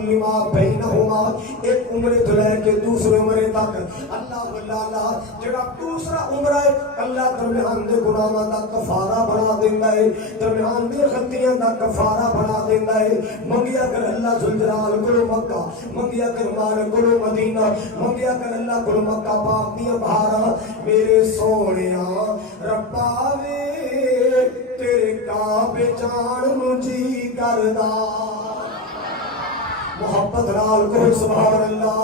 لما بینہما، ایک عمرے تو لے کے دوسرے عمرے تک اللہ اللہ جڑا دوسرا عمرہ ہے اللہ درمیان دے گناہاں دا کفارہ بنا دیندا ہے، درمیان دے غلطیاں دا کفارہ بنا دیندا ہے۔ منگیا کر اللہ ذوالجلال کو مکہ، منگیا کر مالک کو مدینہ، منگیا کر اللہ کو مکہ پاک دی بہاراں، میرے سونیا ربا وے تیرے کعبے جان نوں جی کردا، محبت نال کو سبحان اللہ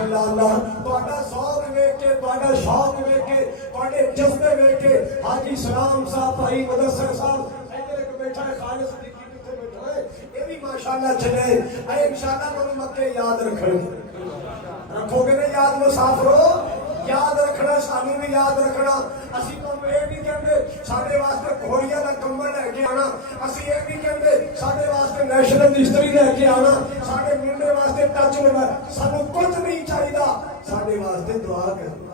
اللہ اللہ۔ تہاڈا ذوق ویکھ کے، تہاڈا شوق ویکھ کے، تہاڈے جذبے ویکھ کے حاجی سلام صاحب، بھائی مدثر صاحب ادھر ایک بیٹھا ہے خالد صدیقی کتے بیٹھا ہے، یہ بھی ماشاءاللہ چلے اے انشاءاللہ تانوں مکے یاد رکھنے رکھو گے نا یاد مسافرو، یاد رکھنا سانوں بھی یاد رکھنا۔ اسی تو یہ نہیں کہتے سارے واسطے گھوڑیاں کا کمبل لے کے آنا، اسی یہ نہیں کہتے سارے واسطے نیشنل استری لے کے آنا، سارے منڈے واسطے ٹچ ہونا، سانوں کچھ نہیں چاہیے، سارے واسطے دعا کرنا،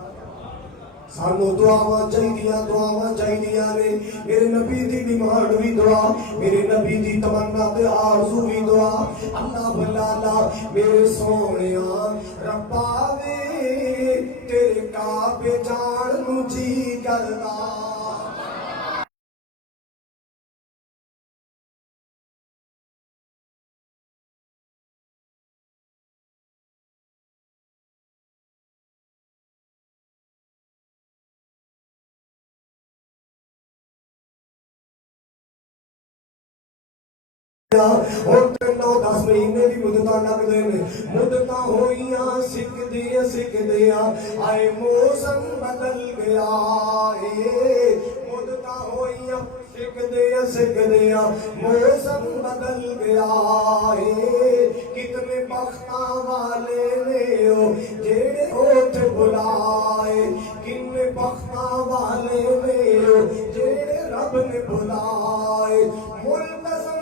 سانوں دعاواں چاہیے، دعاواں چاہیے نے۔ میرے نبی دی ڈیمانڈ بھی دعا، میرے نبی دی تمنا تے آرزو بھی دعا۔ اللہ اللہ میرے سونیا ربا وے تیرے کعبے جان نوں جی کردا، اور 9-10 مہینے بھی مدتاں لگ دے نے، مدتاں ہوئیاں سکھدیاں آئے موسم بدل گیا، مدتاں ہوئیاں سکھدیاں موسم بدل گیا، کتنے بختاں والے نے او جیڑے اوتھے بلائے، کتنے بختاں والے نے او جیڑے رب نے بلائے، ملتزم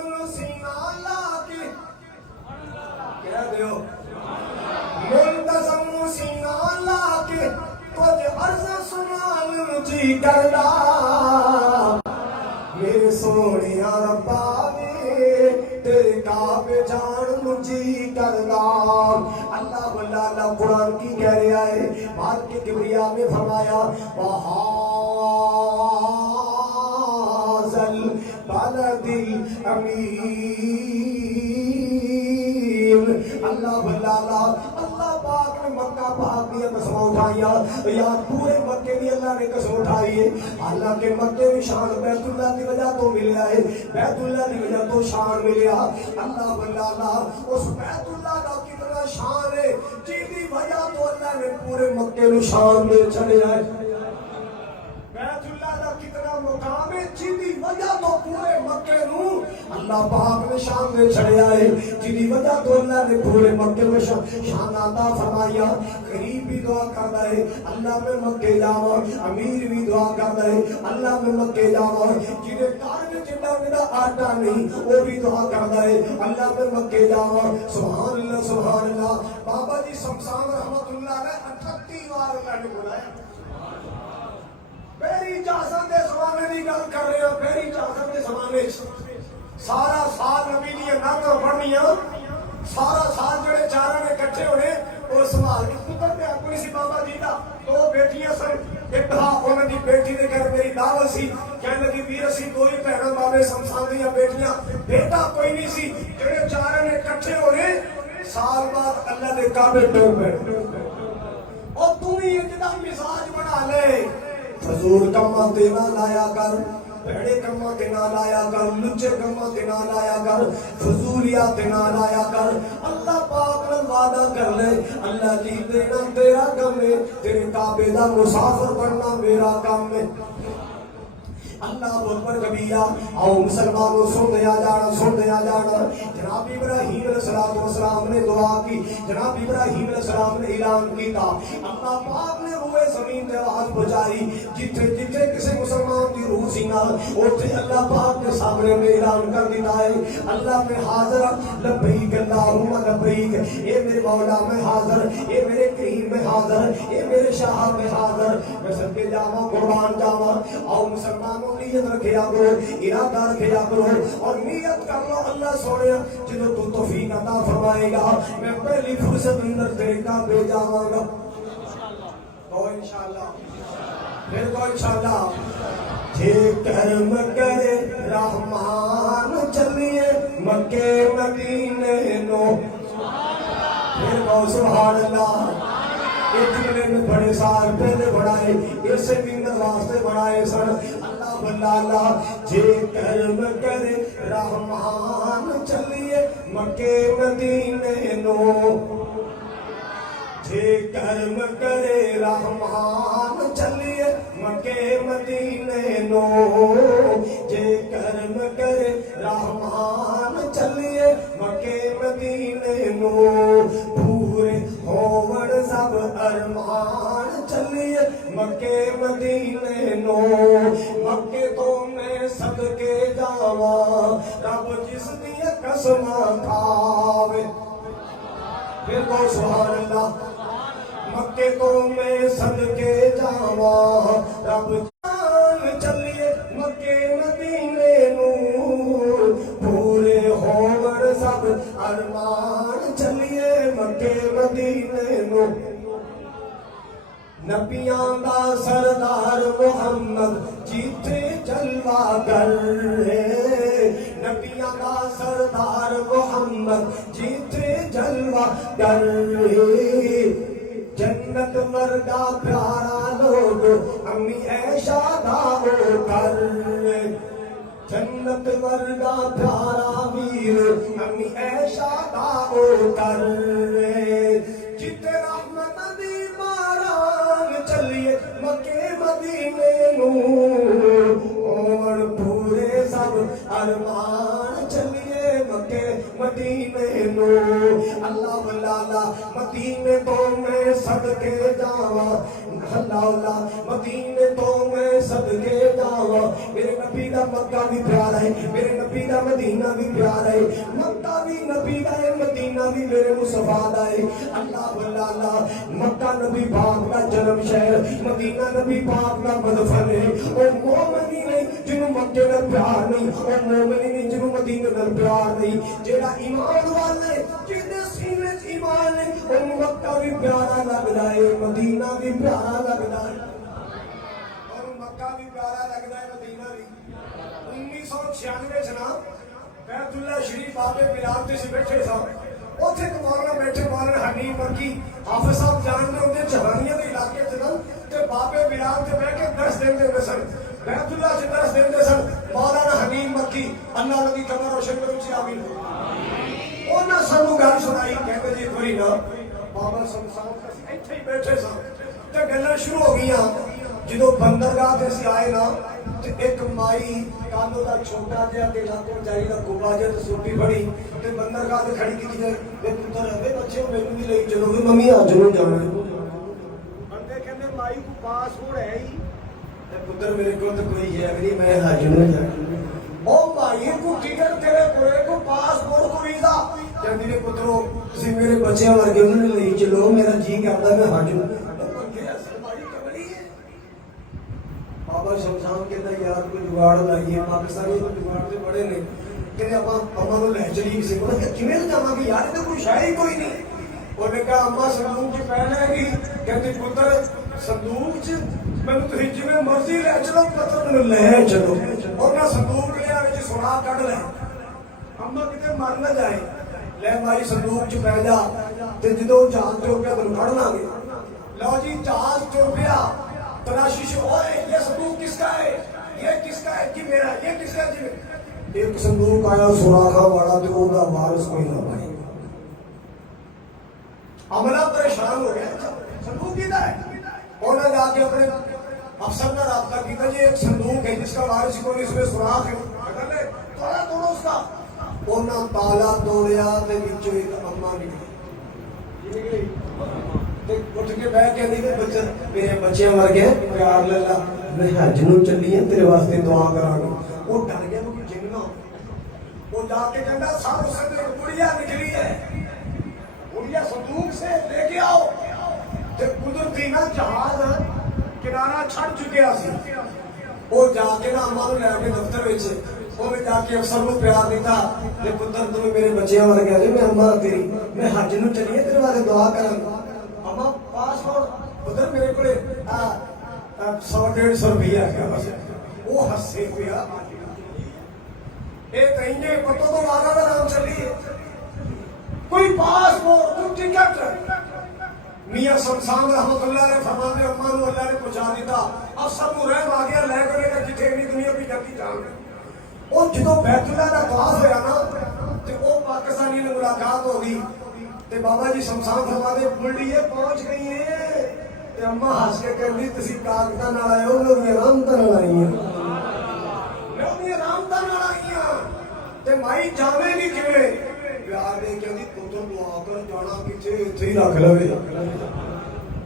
ملتزم سینہ لا کے کچھ عرض سنال جی کردا، میرے سونیا ربا وے تیرے کعبے جان نوں جی کردا۔ اللہ اللہ قرآن کی کہہ رہا ہے، بات کے کبریا میں فرمایا وَهَٰذَا الْبَلَدِ الْأَمِينِ، اللہ اللہ پاک نے مکہ پاک دیا قسم اٹھائیا، یا پورے مکے دی اللہ نے قسم اٹھائی ہے، حالانکہ مکے میں شان بیت اللہ کی وجہ تو ملیا ہے، بیت اللہ کی وجہ تو شان ملیا۔ اللہ اللہ اس بیت اللہ کا کتنا شان ہے جی دی وجہ تو اللہ نے پورے مکے نو شان دے چھڑیا ہے، بیت اللہ کا کتنا مقام ہے جی دی وجہ تو پورے مکے نو اللہ پاک نے شان دے چھڑیا ہے، جی دی وجہ تو اللہ نے پورے مکے میں شان عطا فرمایا۔ غریب بھی دعا کرتا ہے اللہ میں مکے جاواں، امیر بھی دعا کرتا ہے اللہ میں مکے جاواں، جنہیں گھر میں جنہ میرا آٹا نہیں وہ بھی دعا کرتا ہے اللہ میں مکے جاواں۔ سبحان اللہ سبحان اللہ۔ بابا جی شمشان رحمت اللہ نے 38 بار اللہ نے بلایا، پہلی اجازت دے زمانے دی گل کر رہے ہیں، پہلی اجازت دے زمانے سارا سال نبی دی نعتاں پڑھنیاں، سارا سال جڑے چاروں نے کٹھے ہونے اور سوال کی پتر پہ کوئی سی بابا جی دا 2 بیٹیاں سن، ایک انہاں دی بیٹی دے گھر میری دعوت سی، کہنے لگی ویر اسی 2 ہی بہناں بابے شمشان دیاں بیٹیاں، بیٹا کوئی نہیں سی، جڑے چاروں نے کٹھے ہونے سال بعد اللہ دے کعبے ٹر پے، اور تم ہی اتنا مزاج بنا لے، فضول کماں تے نہ لایا کر، بھڑے کماں تے نہ لایا کر، لچے کماں تے نہ لایا کر، فضولیات تے نہ لایا کر۔ اللہ پاک نے وعدہ کر لے اللہ جی دینا تیرا کم ہے، تیرے کعبے دا مسافر بننا میرا کام ہے۔ اللہ اکبر کبیرہ۔ آؤ مسلمانوں سن دیا جانا جناب ابراہیم علیہ السلام نے دعا کی، جناب ابراہیم علیہ السلام نے اعلان کیتا، اللہ پاک نے روئے زمین تے آواز پہنچائی، جتھے جتھے کسی مسلمان دی روح سی نا اوتھے اللہ پاک کے سامنے میں اعلان کر دیتا ہے اللہ میں حاضر، لبیک اللہم لبیک، اے میرے مولا میں حاضر، اے میرے کریم میں حاضر، اے میرے شاہ میں حاضر، میں سب کے جاواں قربان جاواں۔ آؤ مسلمانوں نیت رکھیا کرو، ارادہ رکھیا کرو اور نیت کر لو اللہ سونے جدو تو توفیق عطا فرمائے گا میں پہلی فرصت اندر تیرے کعبے جاواں گا تو انشاءاللہ پھر تو انشاءاللہ جے کرم کرے رحمان چلیے مکے مدینے نو پھر وہ سبحان اللہ ایک جملے میں بڑے سال پہلے بڑھائے اسے مندر واسطے بڑھائے سن اللہ بلالہ جے کرم کرے رحمان چلیے مکے مدینے نو جے کرم کرے رحمان چلیے مکے مدینے نو جے کرم کرے رحمان چلیے مکے مدینے نو پورے ہووڑ سب ارمان چلیے مکے مدینے نو مکے تو میں صدقے جاواں رب جس دی قسم کھاوے پھر کو سبحان اللہ مکے تو میں صدقے جاواں رب جان چلیے مکے مدینے نو پورے ہووڑ سب ارمان چلیے مکے مدینے نو نبیاں دا سردار محمد جیتے جلوہ گر نبیاں دا سردار محمد جیتے جلوہ گر جنت ورگا پیارا لوگ امی عائشہ دا او کر جنت ورگا پیارا ویر امی عائشہ دا او کر جتے رحمت دی باران چلیے مکے مدینے نو اور پورے سب ارمان چلیے مکے مدینے نو اللہ بلالا مدینے تو میں صدقے جاواں اللہ اللہ مدینے تو میں صدقے جاواں میرے نبی دا مکہ بھی پیارا ہے میرے نبی دا مدینہ بھی پیارا ہے مکہ بھی نبی دا ہے مدینہ بھی میرے مصطفیٰ دا ہے اللہ بلالا مکہ نبی پاک کا جنم شہر مدینہ نبی پاک کا مدفن ہے اور مومنی نہیں جنہوں مکے نال پیار نہیں اور مومنی نہیں جنہوں مدینہ نال پیار نہیں جیڑا ایمان والے جنہے سینے ایمان ہے اور مکہ بھی پیارا لگدا ہے مدینہ بھی پیارا لگدا ہے اور مکہ بھی پیارا لگدا ہے مدینہ بھی 1996 جناب بیت اللہ شریف بابے بلال تے سے بیٹھے سا اوتھے تے مولانا بیٹھے مولانا حنیف مکی حافظ صاحب جانتے ہوندے جہانیاں دے علاقے چ نا تے بابے بلال تے بیٹھ کے درس دیندے سن بیت اللہ سے درس دیندے سن مولانا حنیف مکی اللہ نبی قبر روشن کرو سی آمین انہاں سانوں گل سنائی کہندے جی کوئی نہ بابا صاحب ایتھے ہی بیٹھے سن تے گلاں شروع ہو گئیاں جدوں بندرگاہ تے سی آئے نا تے ایک مائی کانوں دا چھوٹا جہا تے لاکو جائی دا کوبا جہا تے سوٹی پڑی تے بندرگاہ تے کھڑی کیتی جائے تے پتر اے بچے مینوں بھی لئی چلو ممی اج نوں جانا ہے بندے کہندے مائی کو پاسپورٹ ہے ہی تے پتر میرے کول تے کوئی ہے نہیں میں اج نوں جانا او مائی کو ٹکٹ تیرے کولے کو پاسپورٹ کو ویزا کہندی نے پترو تسی میرے بچیاں ورگے انہوں نے لئی چلو میرا جی کردا میں اج نوں بابا شمشان کہتا ہے یار کوئی جگاڑ لائیے پاکستانی تو جگاڑ سے بڑے نے کہتے اما نو لے چلی کسی کو کیویں جاواں گی یار تے کوئی شے ہی کوئی نہیں انہوں نے کہا اما صندوق چ پہنا ہے گی کہتے پتر صندوق چ مینوں تسی جویں مرضی لے چلو پتر مینوں لے چلو اور نہ صندوق لے آ وچ سونا کڈ لے اما کتے مر نہ جائے لے مائی صندوق چ پہ جا تے جدوں جہاز تے ہو گیا تینوں کڈ لاں گے لو جی جہاز تے پیا تلاشی سے اوئے یہ صندوق کس کا ہے یہ کس کا ہے کہ میرا یہ کس کا ہے ایک صندوق آیا سوراخا والا تے او دا وارث کوئی نہ پائے عملہ پریشان ہو گیا صندوق کیدا ہے انہوں نے جا کے اپنے افسر کا رابطہ کیا یہ ایک صندوق ہے جس کا وارث کوئی اس میں سوراخ ہے اگر لے توڑا توڑو اس کا انہوں تالا توڑیا تے وچوں ایک اما نکلی اٹھ کے بہ کے نہیں بچے میرے بچے مر گئے پیار للا میں حج نوں چلی ہیں تیرے واسطے دعا کراں گا وہ ڈر گیا وہ جن نہ وہ جا کے کہندا سب اس سے ایک بڑیا نکلی ہے بڑیا صندوق سے لے کے آؤ تے قدرتی نا جہاز کنارہ چھڑ چکیا سی وہ جا کے نا اما نوں لے کے دفتر وچ وہ بھی جا کے افسر کو پیار دیتا کہ پتر تمہیں میرے بچیاں ور گیا میں اما تیری میں حج نو چلیے تیرے والے دعا کراں اما پاسپورٹ پتر میرے کو 100-150 روپیہ ہے بس وہ ہسے پیا یہ کہیں گے پتوں تو مانا کا نام چلیے کوئی پاسپورٹ کوئی ٹکٹ میاں شمشان رحمت اللہ نے فرماتے اما نو اللہ نے پہنچا دیتا اب سب کو رحم آ گیا لے کرے گا جتنے بھی دنیا بھی جلدی جان وہ جدو بیت اللہ کا طواف ہوا نا تے وہ پاکستانی نے ملاقات ہو گئی تے بابا جی شمشان فرماتے بلڈی یہ پہنچ گئی ہے تے اما ہنس کے کہندی تسی کاغذاں نال آئے ہو لوگ رحمتاں نال آئی ہیں میں اپنی رحمتاں نال آئی ہاں تے مائی جاوے گی کیویں پیار دے کہندی پتر دعا کر جانا کتے ایتھے ہی رکھ لوے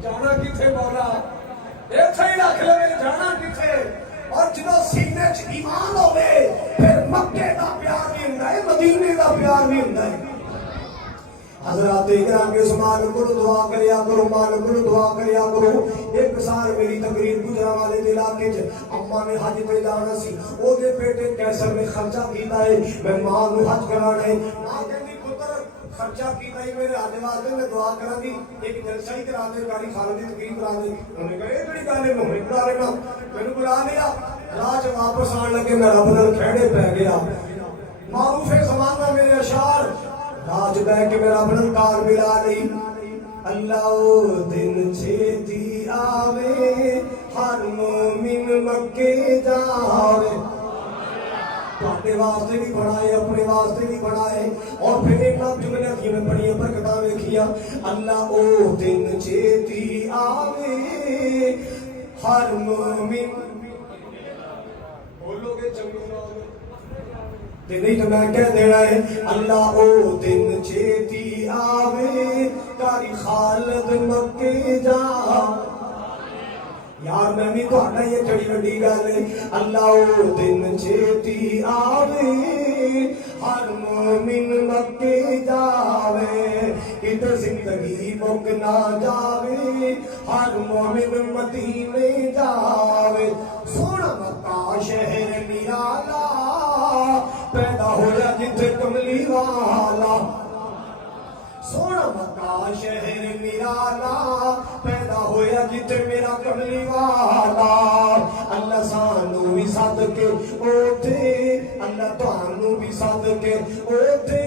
جانا کتے مولا ایتھے ہی رکھ لوے جانا کتے اور جدو سینے چ ایمان ہوے پھر مکے دا پیار بھی ہوندا ہے مدینے دا پیار بھی ہوندا ہے حضرات اکرام کے سمال کرو دعا کریا کرو مال کرو دعا کریا کرو ایک سال میری تقریر گجرانوالے دے علاقے چ اما نے حج پہ جانا سی او دے بیٹے کیسر میں خرچہ کیتا ہے میں ماں نو حج کرانا ہے ماں کہندی پتر خرچہ کیتا ہے میرے حج واسطے میں دعا کراں گی ایک جلسہ ہی کرا دے گاڑی خالد دی تقریر کرا دے انہوں نے کہا اے بڑی گل ہے میں بلا لینا مینوں بلا لیا راہ چ واپس آن لگے میں رب نال کھڑے پہ گیا معروف زمانہ میرے اشعار راج بہ کے میرا بڑن کار ملا نہیں اللہ دن چھتی آوے ہر مومن مکے جاوے تواڈے واسطے بھی بنائے اپنے واسطے بھی بنائے اور پھر ایک نام جملے کی میں بڑی برکتاں ویکھیاں اللہ او دن چھتی آوے ہر مومن بولو گے چنگے نہیں تو میں کہہ دینا ہے اللہ او دن چھتی آوے کاری خالد مکے جا یار میں بھی تو آنا یہ چڑی وڈی گل ہے اللہ او دن چھتی آوے ہر مومن مکے جاوے ادھر زندگی مک نہ جاوے ہر مومن مدینے جاوے سونا مکہ شہر نرالا پیدا ہویا جتھے کملی والا سونا مکہ شہر نرالا پیدا ہویا جتھے میرا کملی والا اللہ سانو بھی سد کے اوتھے اللہ تانوں بھی سد کے اوتھے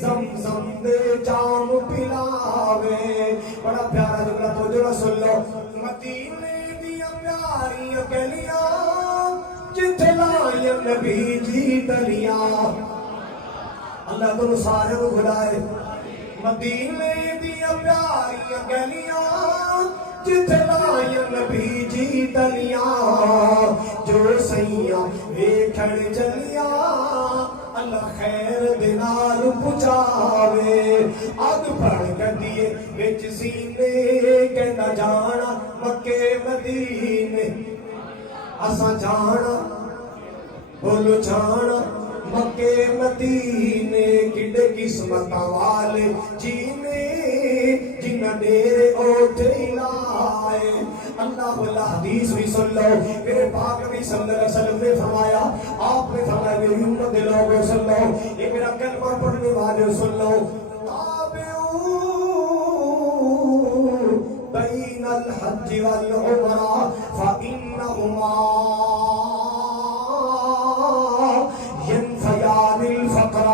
زمزم دے جام پلاوے بڑا پیارا جملہ تو جو سن لو مدینے دیاں پیاریاں گلیاں جتھے لائیں نبی جی دلیاں اللہ تو سارے کو بلائے مدینے دیاں پیاریاں گلیاں جتھے لائیں نبی جی دلیاں جو سیاں ویکھن چلیاں اللہ خیر دے نال پہنچاوے اگ پڑ گدیے وچ سینے کہندا جانا مکے مدینے اساں جانا بولو جانا مکے مدینے کڈے قسمتاں والے جینے جنہ ڈیرے اوتھے لائے اللہ والا حدیث بھی سن لو میرے پاک نبی صلی اللہ علیہ وسلم نے فرمایا آپ نے فرمایا میری امت دے لوگوں سن لو یہ میرا کلمہ پڑھنے والے سن لو تابعو بین الحج والعمرہ فإنہما ينفيان الفقر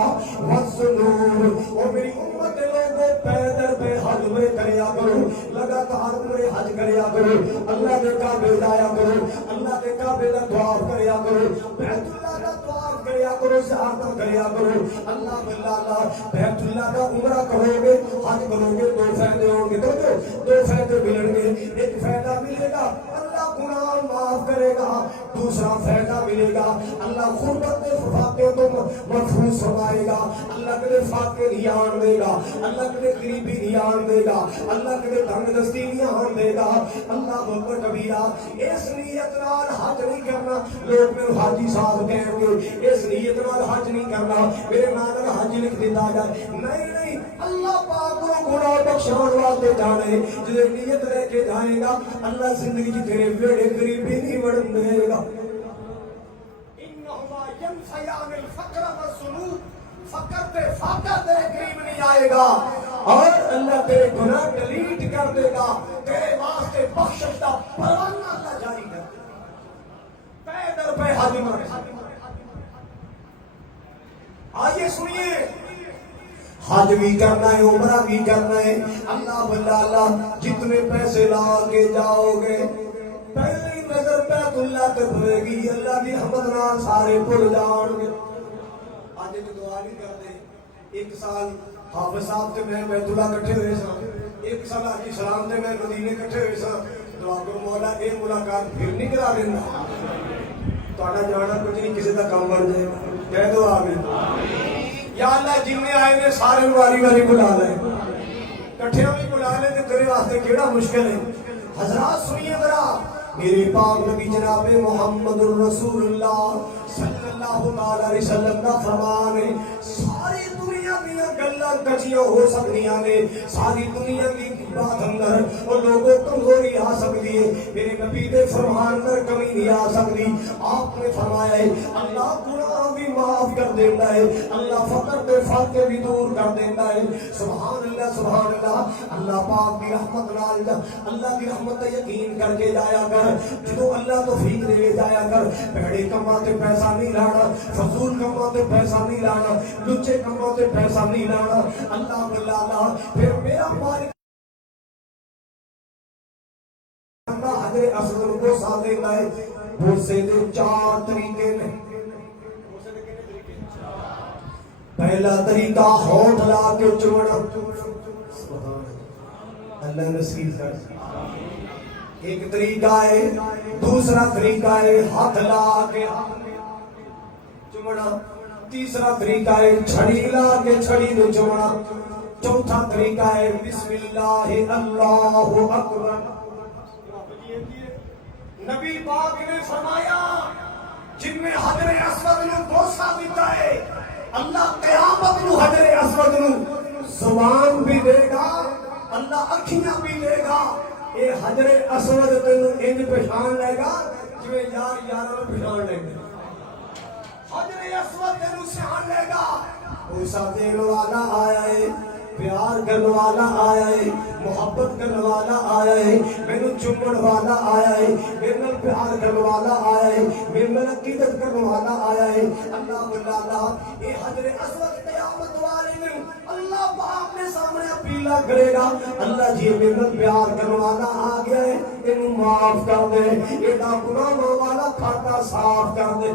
والذنوب اور میری امت لوگوں پیدل پہ حج میں کریا کرو لگاتار عمرے حج کریا کرو اللہ کے کعبے جایا کرو اللہ کے کعبے کا طواف کریا کرو بیت اللہ کا طواف کریا کرو زیارت کریا کرو اللہ باللہ بیت اللہ کا عمرہ کرو گے حج کرو گے دو فائدے ہوں گے دو فائدے ملیں گے ایک فائدہ ملے گا اللہ گناہ معاف کرے گا دوسرا فائدہ ملے گا اللہ غربت کے فاقے تو محفوظ فرمائے گا اللہ کے فاقے نہیں آن دے گا اللہ کے غریبی نہیں آن دے گا اللہ کے تنگ دستی نہیں آن دے گا اللہ اکبر کبیرہ اس نیت نال حج نہیں کرنا لوگ میرے حاجی صاحب کہیں گے اس نیت نال حج نہیں کرنا میرے نال حج لکھ دیتا جائے نہیں اللہ پاک کو گناہ بخشان واسطے جانے جس نیت لے کے جائے گا اللہ زندگی تیرے بیڑے غریبی نہیں بڑھن دے گا فیان الفقر والذنوب، فقر تے فاقہ تیرے قریب نہیں آئے گا، اور اللہ تیرے گناہ ڈیلیٹ کر دے گا، تیرے واسطے بخشش کا پروانہ اللہ جاری کر دے گا۔ پے در پہ حج مار، آئیے سنیے، حج بھی کرنا ہے، عمرہ بھی کرنا ہے، اللہ باللہ جتنے پیسے لا کے جاؤ گے پہلی نظر بیت اللہ تے پڑے گی، اللہ کی حمد نال سارے بھول جان گے۔ آج ایک دعا نہیں کرتے، ایک سال حافظ صاحب تے میں بیت اللہ کٹھے ہوئے سن، ایک سال حاجی سلام تے میں مدینے کٹھے ہوئے سن، دعا کرو مولا اے ملاقات پھر نہیں کرا دینا، تہاڈا جانا کچھ نہیں کسی دا کم بن جائے، کہہ دو آمین۔ یا اللہ جن میں آئے نے سارے واری واری بلا لے، کٹھیاں بھی بلا لے تے تیرے واسطے کیڑا مشکل ہے۔ حضرات سنیے ذرا، میرے پاک نبی جناب محمد الرسول اللہ صلی اللہ علیہ وسلم کا فرمان ہے، ساری دنیا دیا گلاں کچیاں ہو سکدیاں نے، ساری دنیا دی بات اندر اور لوگوں کمزوری آ سکتی ہے، میرے نبی دے فرمان پر کمی نہیں آ سکتی۔ آپ نے فرمایا ہے اللہ گناہ بھی معاف کر دیتا ہے، اللہ فقر تے فاقے بھی دور کر دیتا ہے۔ سبحان اللہ سبحان اللہ، اللہ پاک کی رحمت نال اللہ کی رحمت یقین کر کے جایا کر، جدو اللہ توفیق دے جایا کر، بھڑے کما تے پیسہ نہیں لانا، فضول کما تے پیسہ نہیں لانا، لچے کما تے پیسہ نہیں لانا، اللہ باللہ پھر میرا مالک حضر اسود کو ساتھ لائے۔ بوسے دے چار طریقے نے، پہلا طریقہ ہونٹ لا کے چومنا، اللہ نصیب کر، ایک طریقہ ہے، دوسرا طریقہ ہے ہاتھ لا کے چومنا، تیسرا طریقہ ہے چھڑی لا کے چھڑی نو چومنا، چوتھا طریقہ ہے بسم اللہ اللہ اکبر۔ نبی پاک نے فرمایا جن میں حجر اسود نو بوسہ دیتا ہے اللہ قیامت نو حجر اسود نو زبان بھی دے گا، اللہ اکھیاں بھی دے گا، اے حجر اسود تینوں انج پہچان لے گا جویں یار یاراں نوں پہچان لے گا، حجر اسود تینوں سہان لے گا، بوسہ دین والا آیا ہے، پیار کرنے والا آیا ہے، محبت کرنے والا آیا ہے، میرے چمڑ والا آیا ہے، میرے نال پیار کرنے والا آیا ہے، میرے نال عقیدت کرنے والا آیا ہے، اللہ باللہ اے حجر اسود قیامت والے دن اللہ پاک نے سامنے اپیلا کرے گا، اللہ جی میرے نال پیار کرنے والا آ گیا ہے، اینوں معاف کر دے، ایڈا گناہ والا کھاتا صاف کر دے،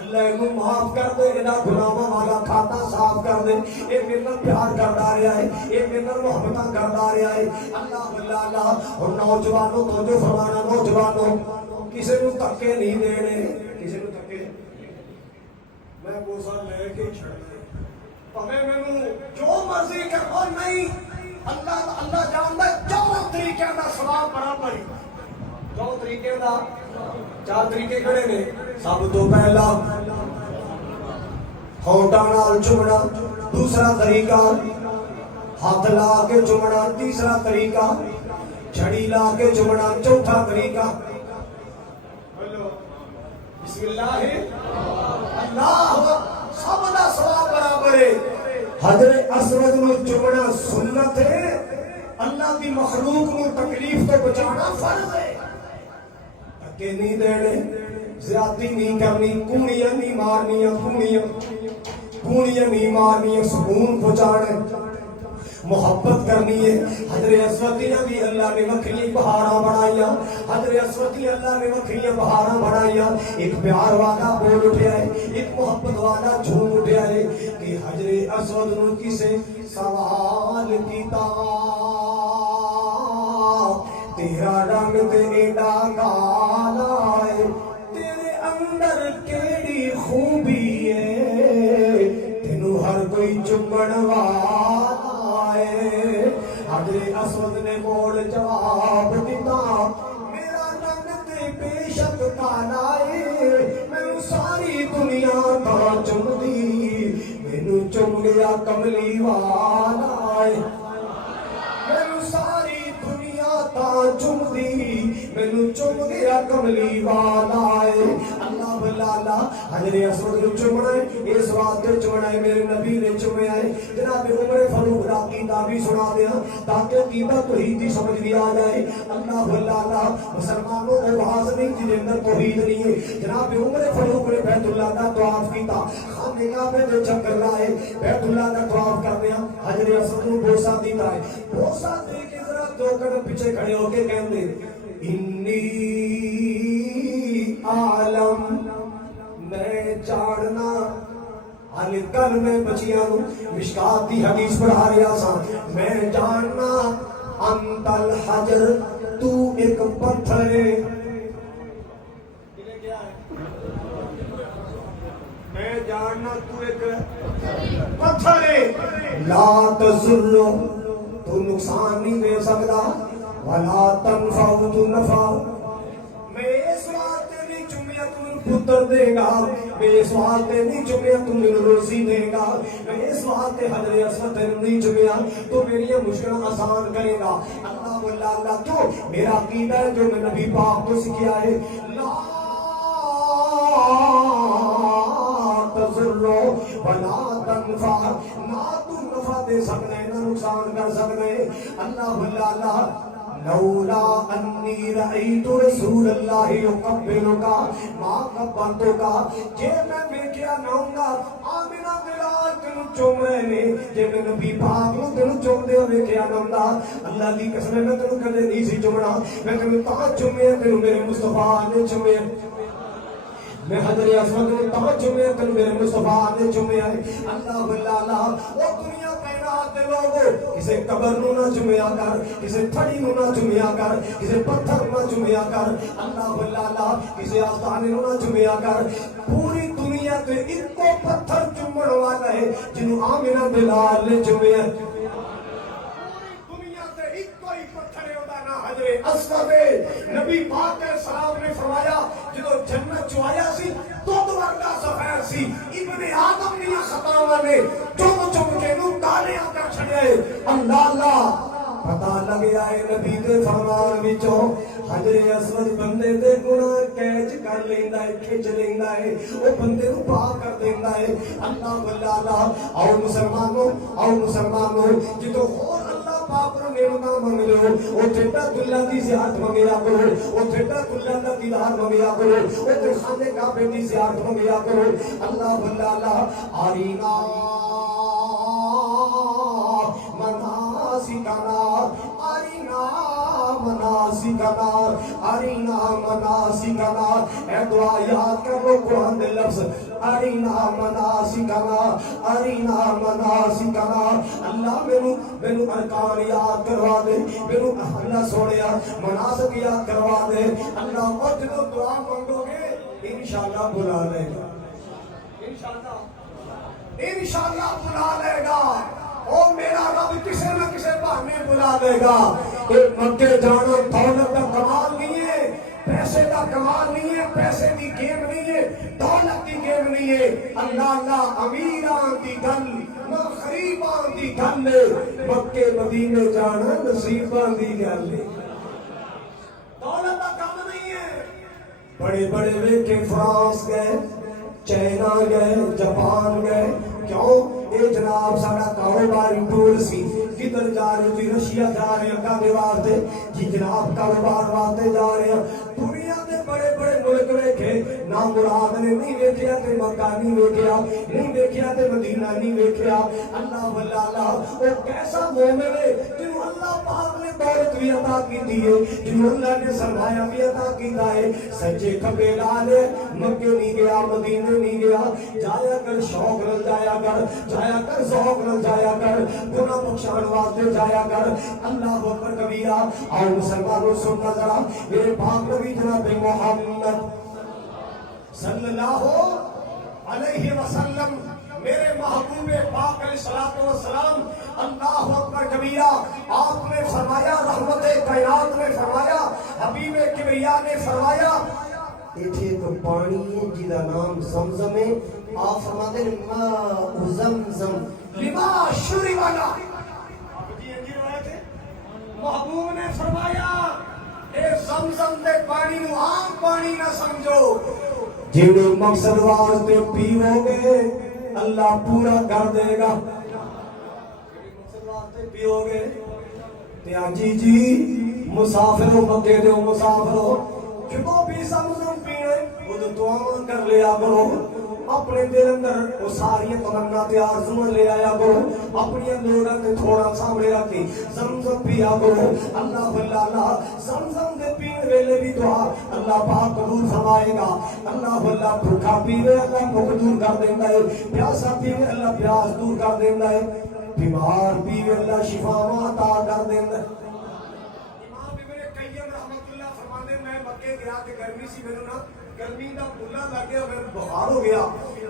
اللہ انہوں معاف کر دے، انہاں گناہاں والا کھاتا صاف کر دے، اے میرے نال پیار کردا رہیا ہے، اے میرے نال محبتاں کردا رہیا ہے، اللہ باللہ اللہ۔ اور نوجوانوں تو جو فرمانا، نوجوانوں کسی نوں دھکے نہیں دینے، کسی نوں دھکے میں بوسا لے کے چھڑنا، پاویں مینوں جو مرضی کرو نہیں، اللہ جاندا چار طریقے دا ثواب برابر ہی، دو طریقے دا چار طریقے کھڑے نے، سب تو پہلا ہونٹاں نال چومنا، دوسرا طریقہ ہاتھ لا کے چومنا، تیسرا طریقہ چھڑی لا کے چومنا، چوتھا طریقہ بسم اللہ اللہ، سب دا ثواب برابر ہے۔ حجر اسود نو چومنا سنت ہے، اللہ کی مخلوق نو تکلیف تو بچانا فرض ہے، کہ نہیں دینے، زیادتی نہیں کرنی، کونیاں نہیں مارنیاں، کونیاں نہیں مارنیاں، سکون پہنچانے، محبت کرنی ہے۔ حجر اسودیاں بھی اللہ نے وکھری بہاراں بنائیاں، حجر اسودی اللہ نے وکھری بہاراں بنائیاں، ایک پیار والا بول اٹھیا ہے، ایک محبت والا جھوم اٹھیا ہے کہ حجر اسود نو کسے سوال کیتا تیرا رنگ تے ایڈا کالا ہے، تیرے اندر کیڑی خوبی ہے، تینوں ہر کوئی چمڑ والا ہے۔ حجر اسود نے موڑ جواب دیتا میرا رنگ تے بے شک کالا ہے، مینوں ساری دنیا تا چم دی، مینوں چم گیا کملی والا ہے، مینوں ساری چم دی، مینوں چم گیا کملی والا ہے، اللہ بلا اللہ حضرت اسود نے چومنا ہے اس واسطے چومنا ہے میرے نبی نے چومیا ہے جناب عمر فاروق دا عقیدہ بھی سنا دیا تاکہ عقیدہ توحید کی سمجھ بھی آ جائے اللہ اللہ مسلمانوں کو باز نہیں جن اندر توحید نہیں ہے جناب عمر فاروق نے بیت اللہ کا طواف کیتا خانہ کعبہ دے چکر لائے بیت اللہ کا طواف کرنے حضرت اسود نے بوسہ دیتا ہے بوسہ دے کے ذرا دو قدم پیچھے کھڑے ہو کے کہندے انی عالم میں جاننا حال کل میں بچیاں مشکات دی حدیث پڑھا رہا سا میں جاننا انت الحجر تو ایک پتھر ہے میں جاننا تو ایک پتھر ہے لا تضر تو نقصان نہیں دے سکتا ولا تنفع تو نفع میں اس واسطے نہیں چومیا تم پتر دے گا میں اس واسطے نہیں چومیا تم روزی دے گا میں اس واسطے حضرت اسود نہیں چومیا تو میری مشکل آسان کرے گا اللہ اللہ تو میرا عقیدہ ہے جو میں نبی پاک کو سکھایا ہے لا تضر ولا تنفع نہ تو نفع دے سکتے نہ نقصان کر سکتے اللہ اللہ لولا انی رأیت رسول اللہ یقبلکا ما قبلتکا جے میں دیکھیا نہ ہوں گا آمینہ بلال تنو چوم رہے نے جے میں نبی پاک نو تنو چوم دے ہوئے کیا نہ ہوں گا اللہ کی قسم میں تنو کدے نہیں سی چومنا میں تنو تا چومے تنو میرے مصطفیٰ نے چومے میں حضرت اسود نے تا چومے تنو میرے مصطفیٰ نے چومے اللہ اللہ وہ دنیا کائنات دے لوگو کسے قبر نو نہ چومیا کر کسے تھڑی نو نہ چومیا کر کسے پتھر نہ چومیا کر اللہ اللہ کسے آستانے نو نہ چومیا کر پوری دنیا تے ایک کو پتھر چومن والا ہے جنوں آمینہ بلال نے چومیا اسود نبی پاک علیہ السلام نے فرمایا جدو جنت چوایا سی دودھ ورگا سفید سی ابن آدم دیا خطاواں نے چم چم کے نو تالیاں کر چھڑے اللہ پتہ لگ گیا ہے نبی دے فرمان وچوں حضرت اسود بندے دے گناہ کیچ کر لیندا ہے کھچ لیندا ہے او بندے نو پاک کر دیندا ہے اللہ او مسلمانوں جدو ہور پاک نو نعمتاں منگ لو او ٹھڈا اللہ دی زیارت منگیا کرو او ٹھڈا اللہ دا دیدار منگیا کرو او تے خانے کعبے دی زیارت منگیا کرو اللہ آرینا مناسکنا آرینا مناسکنا اے دعا یاد کر لو قرآن دے لفظ ارینا مناسکنا اللہ مینو ارکان یاد کروا دے مینو اللہ سونیا مناسک یاد کروا دے اللہ اور جدو دعا مانگو گے انشاءاللہ بلا لے گا انشاءاللہ بلا لے گا او میرا رب کسے نہ کسے بہانے بلا دے گا ایک مکے جانا دولت کا کمال نہیں ہے پیسے کا کمال نہیں ہے پیسے دی گیم نہیں ہے دولت دی گیم نہیں ہے اللہ امیران دی گل نہ غریبان دی گل مکے مدینے جانا نصیبان دی گل دولت کا کام نہیں ہے بڑے بڑے ویکے فرانس گئے چائنا گئے جاپان گئے کیوں اے جناب ساڑا کاروباری ٹور سی کدھر جا رہے تھی رشیا جا رہے ہیں کاغے واسطے جی جناب کاروبار واسطے جا رہے ہیں دنیا دے بڑے بڑے ملک ویکھے نہ مراد نے نہیں ویکھیا تے مکہ نہیں ویکھیا نہیں ویکھیا تے مدینہ نہیں ویکھیا اللہ او کیسا مومن ہے جنوں اللہ پاک نے دولت بھی عطا کی ہے جنوں اللہ نے سرمایہ بھی عطا کیتا ہے سچے کھبے لالے مکے نہیں گیا مدینے نہیں گیا جایا کر شوق نال جایا کر ذوق نال جایا کر گناہ بخشان واسطے جایا کر اللہ اکبر کبیرہ اور مسلمانوں سننا ذرا میرے پاک نبی جناب محمد صلی اللہ علیہ وسلم میرے محبوب پاک علیہ الصلوۃ والسلام اللہ اکبر کبیرہ آپ نے فرمایا رحمت کائنات نے فرمایا حبیب کبریا نے فرمایا ایتھے تو پانی ہے جدا نام زمزم ہے آپ فرماتے ہیں ماء زمزم لما شرب له محبوب نے فرمایا اے زمزم دے پانی نو عام پانی نہ سمجھو جیڑے مقصد واسطے پیو گے اللہ پورا کر دے گا. مقصد واسطے پیو گے تے آجی جی مسافر ہو مکے دے مسافر ہو جدوں بھی زمزم پینے وہ دعا کر لیا کرو. اپنے دل اندر وہ ساری تمنا تے آرزو لے آیا کرو. اپنی لوڑاں تے تھوڑا سامنے رکھ کے زمزم پیا کرو. اللہ اللہ زمزم دے پین ویلے بھی دعا اللہ پاک قبول فرمائے گا. اللہ اللہ بھوکا پیوے اللہ بھوک دور کر دیندا ہے. پیاسا پیوے اللہ پیاس دور کر دیندا ہے. بیمار پیوے اللہ شفا عطا کر دیندا ہے. امام ابن قیم رحمۃ اللہ فرماتے میں مکے گیا کہ گرمی سی میرے نا گرمی دا بھولا لگ گیا میں بخار ہو گیا.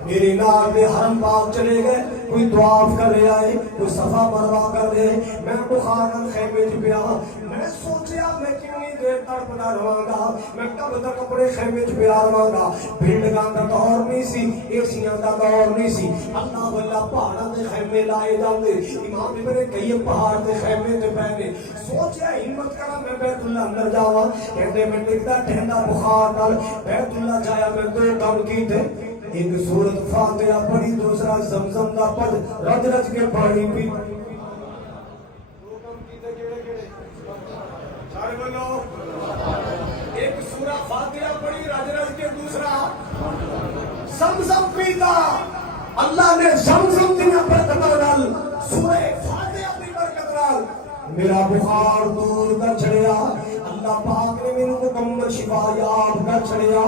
میرے نال دے حرم پاک چلے گئے کوئی طواف کر رہے آئے کوئی صفا مروا کر دے. میں بخار نال خیمے چ پیا. میں سوچیا میں کتنی دیر تڑپدا رہاں گا میں کب تک اپنے خیمے چ پیا رہاں گا. بلڈنگاں دا دور نہیں سی ایسیاں دا دور نہیں سی. اللہ اللہ پہاڑاں تے خیمے لائے جاندے. امام ابن قیم پہاڑ تے خیمے تے بیٹھے. سوچیا ہمت کرا میں بیت اللہ اندر جاواں. کہندے میں ٹکدا ٹھنڈا بخار نال بیت اللہ جایا. میں دو کام کیتے ایک سورت فاتحہ پڑھی دوسرا زمزم دا پڑھ رج رج کے پانی پی. دو کام کیتے کیڑے کیڑے سارے بولو. ایک سورہ فاتحہ پڑھی رج رج کے دوسرا زمزم پیتا. اللہ نے زمزم دی برکت نال سورہ فاتحہ دی برکت نال میرا بخار دور کر چھڑیا. اللہ پاک نے میرے مکمل شفا یاب کر چھڑیا.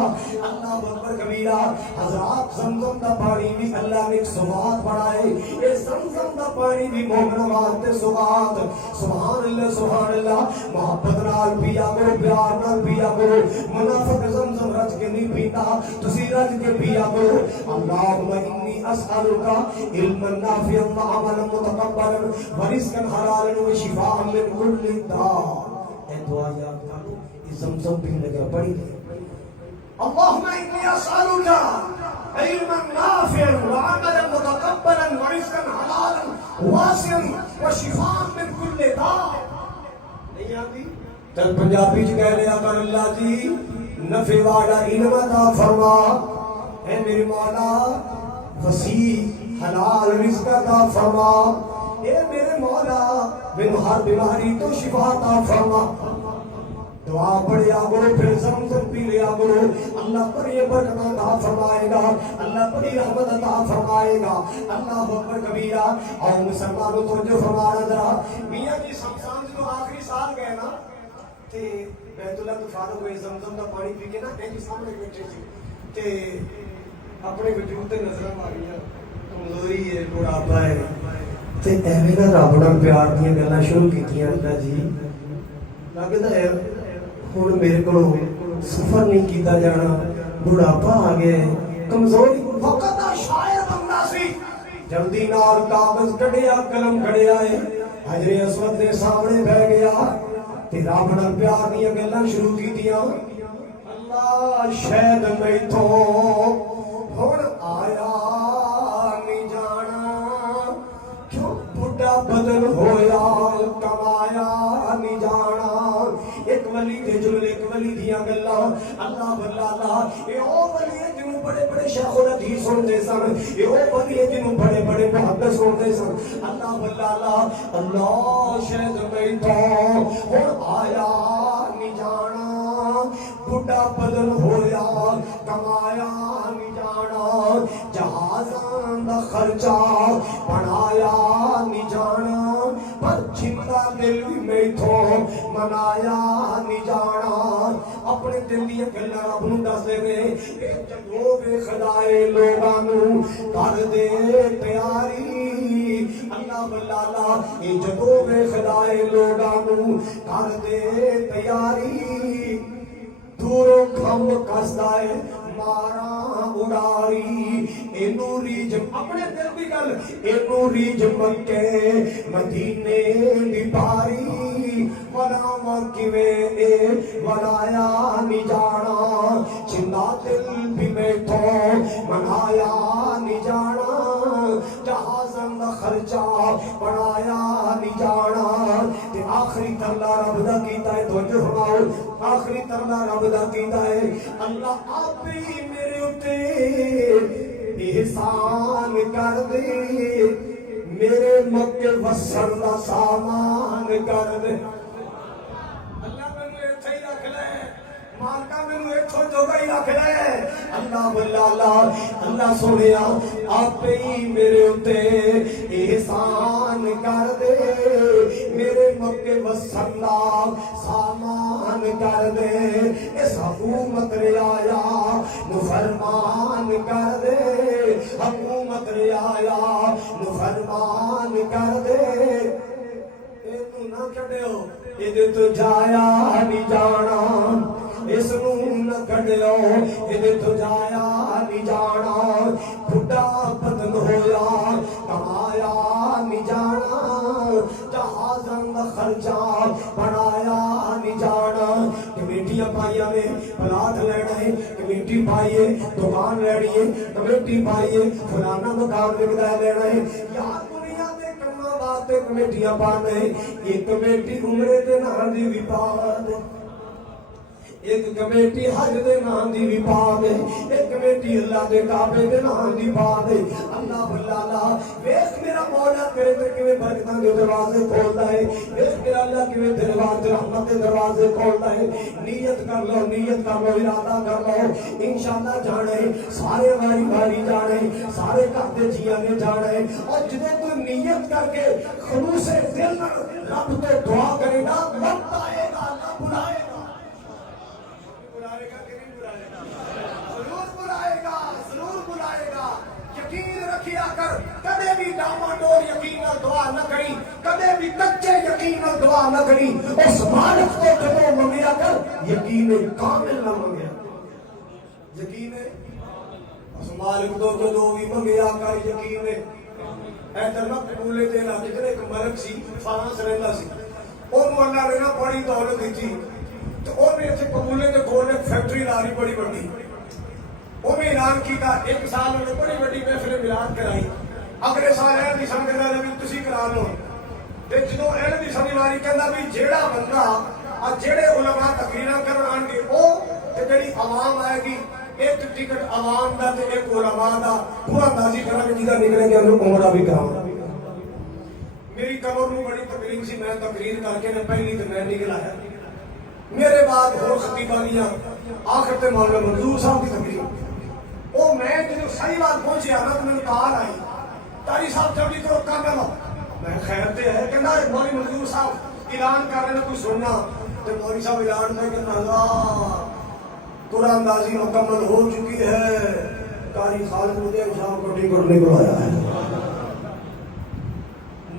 اللہ اکبر کبیرہ. حضرات زمزم دا پانی بھی اللہ نے ایک سوغات بنائے. یہ زمزم دا پانی بھی مومن واسطے سوغات. سبحان اللہ سبحان اللہ. محبت نال پیا کرو پیار نال پیا کرو. منافق زمزم رج کے نہیں پیتا تسی رج کے پیا کرو. اللہم انی اسألک علما نافعا وعملا متقبلا ورزقا حلالا وشفاء من كل داء. اے دعا یاد کرو زمزم پینے لگا پڑھی دے. اللہم انی اسألک علما نافعا وعملا متقبلا ورزقا حلالا واسعا وشفاء من كل داء. نہیں آتی تل پنجابی چ کہہ لیا کر اللہ جی نفع والا علم عطا فرما. اے میرے مولا وسیع حلال رزق عطا فرما. اے میرے مولا من ہر بیماری تو شفا عطا فرما. دعا پڑھیا کرو پھر زمزم پی لیا کرو. اللہ پر یہ برکت عطا فرمائے گا. اللہ پر یہ رحمت عطا فرمائے گا. اللہ اکبر کبیرہ. اور مسلمانوں توجہ فرمانا ذرا. میاں جی شمشان جو آخری سال گئے نا تے بیت اللہ تو فارغ ہوئے زمزم دا پانی پی کے نا ایک سامنے بیٹھے سی تے اپنے وجود تے نظر ماریاں کمزوری ہے بڑھاپا ہے تے ایویں نہ رب نال پیار دیاں گلاں شروع کیتیاں. اللہ جی لگدا ہے ہن میرے کولوں سفر نہیں کیتا جانا بڑھاپا آ گیا کمزوری. وقت دا شاعر بندہ سی جلدی نال کاغذ کڈیا قلم کڈیا ہے حجر اسود دے سامنے بیٹھ گیا تے رب نال پیار دیاں گلاں شروع کیتیاں. اللہ شاید میتھوں ہن آیا نہیں جانا کیوں بڈھا بدل ہویا کمایا نہیں جانا. ایک ولی دے جملے ایک ولی دیاں گلاں. اللہ اللہ اے او ولی ہے جنوں بڑے بڑے شیخ الحدیث سنتے سن. اے او ولی ہے جنوں بڑے بڑے محدث سنتے سن. اللہ اللہ اللہ شاید میتھوں ہن آیا نہیں جانا بڈھا بدل ہویا کمایا نہیں جانا. جہازاں دا خرچہ بنایا نہیں جانا پر چھندا دل بھی میتھوں منایا نہیں جانا. اپنے دل دی گلاں رب نوں دس دے نے. اے جدوں ویکھدا اے لوکاں نوں کر دے تیاری. اللہ اللہ اے جدوں ویکھدا اے لوکاں نوں کر دے تیاری. دوروں کھم کسدا اے مارا اڑاری. اے نوری جم اپنے دل دی گل اے نوری جم مکے مدینے دی باری. بناواں کیویں اے بنایا نہیں جانا چندا دل بھی میتھوں منایا نہیں جانا. جہازاں دا خرچہ بنایا نہیں جانا تے آخری ترلا رب دا کیتا ہے توجہ فرماؤ آخری ترلا رب دا کیتا ہے اللہ آپ ہی میرے اتے احسان کر دے میرے مکے وسن دا سامان کر دے اللہ مینوں ایتھے ہی رکھ لے مالکا مینوں ایتھوں جوگا ہی رکھ لے اللہ اللہ سونیا آپ ہی میرے اتے احسان کر دے میرے مکے وسن دا سامان کر دے اس حکومت رعایا نو فرمان کر دے حکومت رعایا نو فرمان کر دے اینو نہ کڈیو ایدے تو جایا نہیں جانا اس نو نہ کڈیو ایدے تو جایا نہیں جانا بڈھا بدن ہویا کمایا نہیں جانا جہازاں دا خرچہ بنایا نہیں جانا کمیٹیاں پائیاں نے پلاٹ لینا ہے کمیٹی پائیے دکان لینی ہے کمیٹی پائیے فلانا مکان وکدا لینا ہے یار دنیا دے کماں واسطے کمیٹیاں پانے ایک کمیٹی عمرے دے نام دی بھی پا دے ایک کمیٹی حج دے نام دی بھی پا دے ایک کمیٹی اللہ دے کعبے دے نام دی پا دے اللہ ویکھ میرا مولا تیرے تے کیویں برکتاں دے دروازے کھولدا ہے ویکھ میرا اللہ کیویں دروازے رحمت دے دروازے کھولدا ہے نیت کر لو ارادہ کر لو انشاءاللہ جانے سارے واری جانے سارے گھر دے جیاں نے جانے اور جدوں تو نیت کر کے خلوص دل نال رب تو دعا کرے گا وقت آئے گا اللہ بلائے گا ضرور بلائے گا یقین رکھیا کر کدے بھی ڈاماڈول یقین نال دعا نہ کری کدے بھی کچے یقین نال دعا نہ کری اس مالک تو جدوں منگیا کر یقین کامل نہ منگیا یقین اس مالک تو جدوں بھی منگیا کر یقین ادھر نہ قبولے دے لا جتنے ایک ملک سی فرانس رہندا سی اونوں اللہ نے نہ بڑی دولت دتی تو اونے اتنے قبولے دے کول ایک فیکٹری لا لی بڑی بڑی انہیں اعلان کیتا ایک سال انہیں بڑی بڑی محفل میلاد کرائی اگلے سال اہل دی سمجھ کہندا بھی تسی کرا لو تے جدوں اہل دی سمجھ واری کہندا بھی جیڑا بندہ ا جڑے علماء تقریراں کرن آن گے او تے جڑی عوام آئے گی ایک ٹکٹ عوام دا تے ایک علماء دا پورا اندازی کرا کے جیدا نکلے گا انہوں عمرہ بھی کراؤں میری قبر نو بڑی تقریر سی میں تقریر کر کے نے پہلی تے میں نکل آیا میرے بعد ہور خطیبانیاں آخر تے مولانا منظور صاحب کی تقریر او میں جدوں صحیح بات پہنچیا نا تو مجھے کال آئی تاری صاحب جلدی کرو کام کرو میں خیر تے ہے کہ نہ مولانا منظور صاحب اعلان کر رہے ہیں کوئی سننا تو مولانا صاحب اعلان میں کہ قرآن اندازی مکمل ہو چکی ہے قاری خالد مجھے شام کو ٹکٹ نہیں بلایا ہے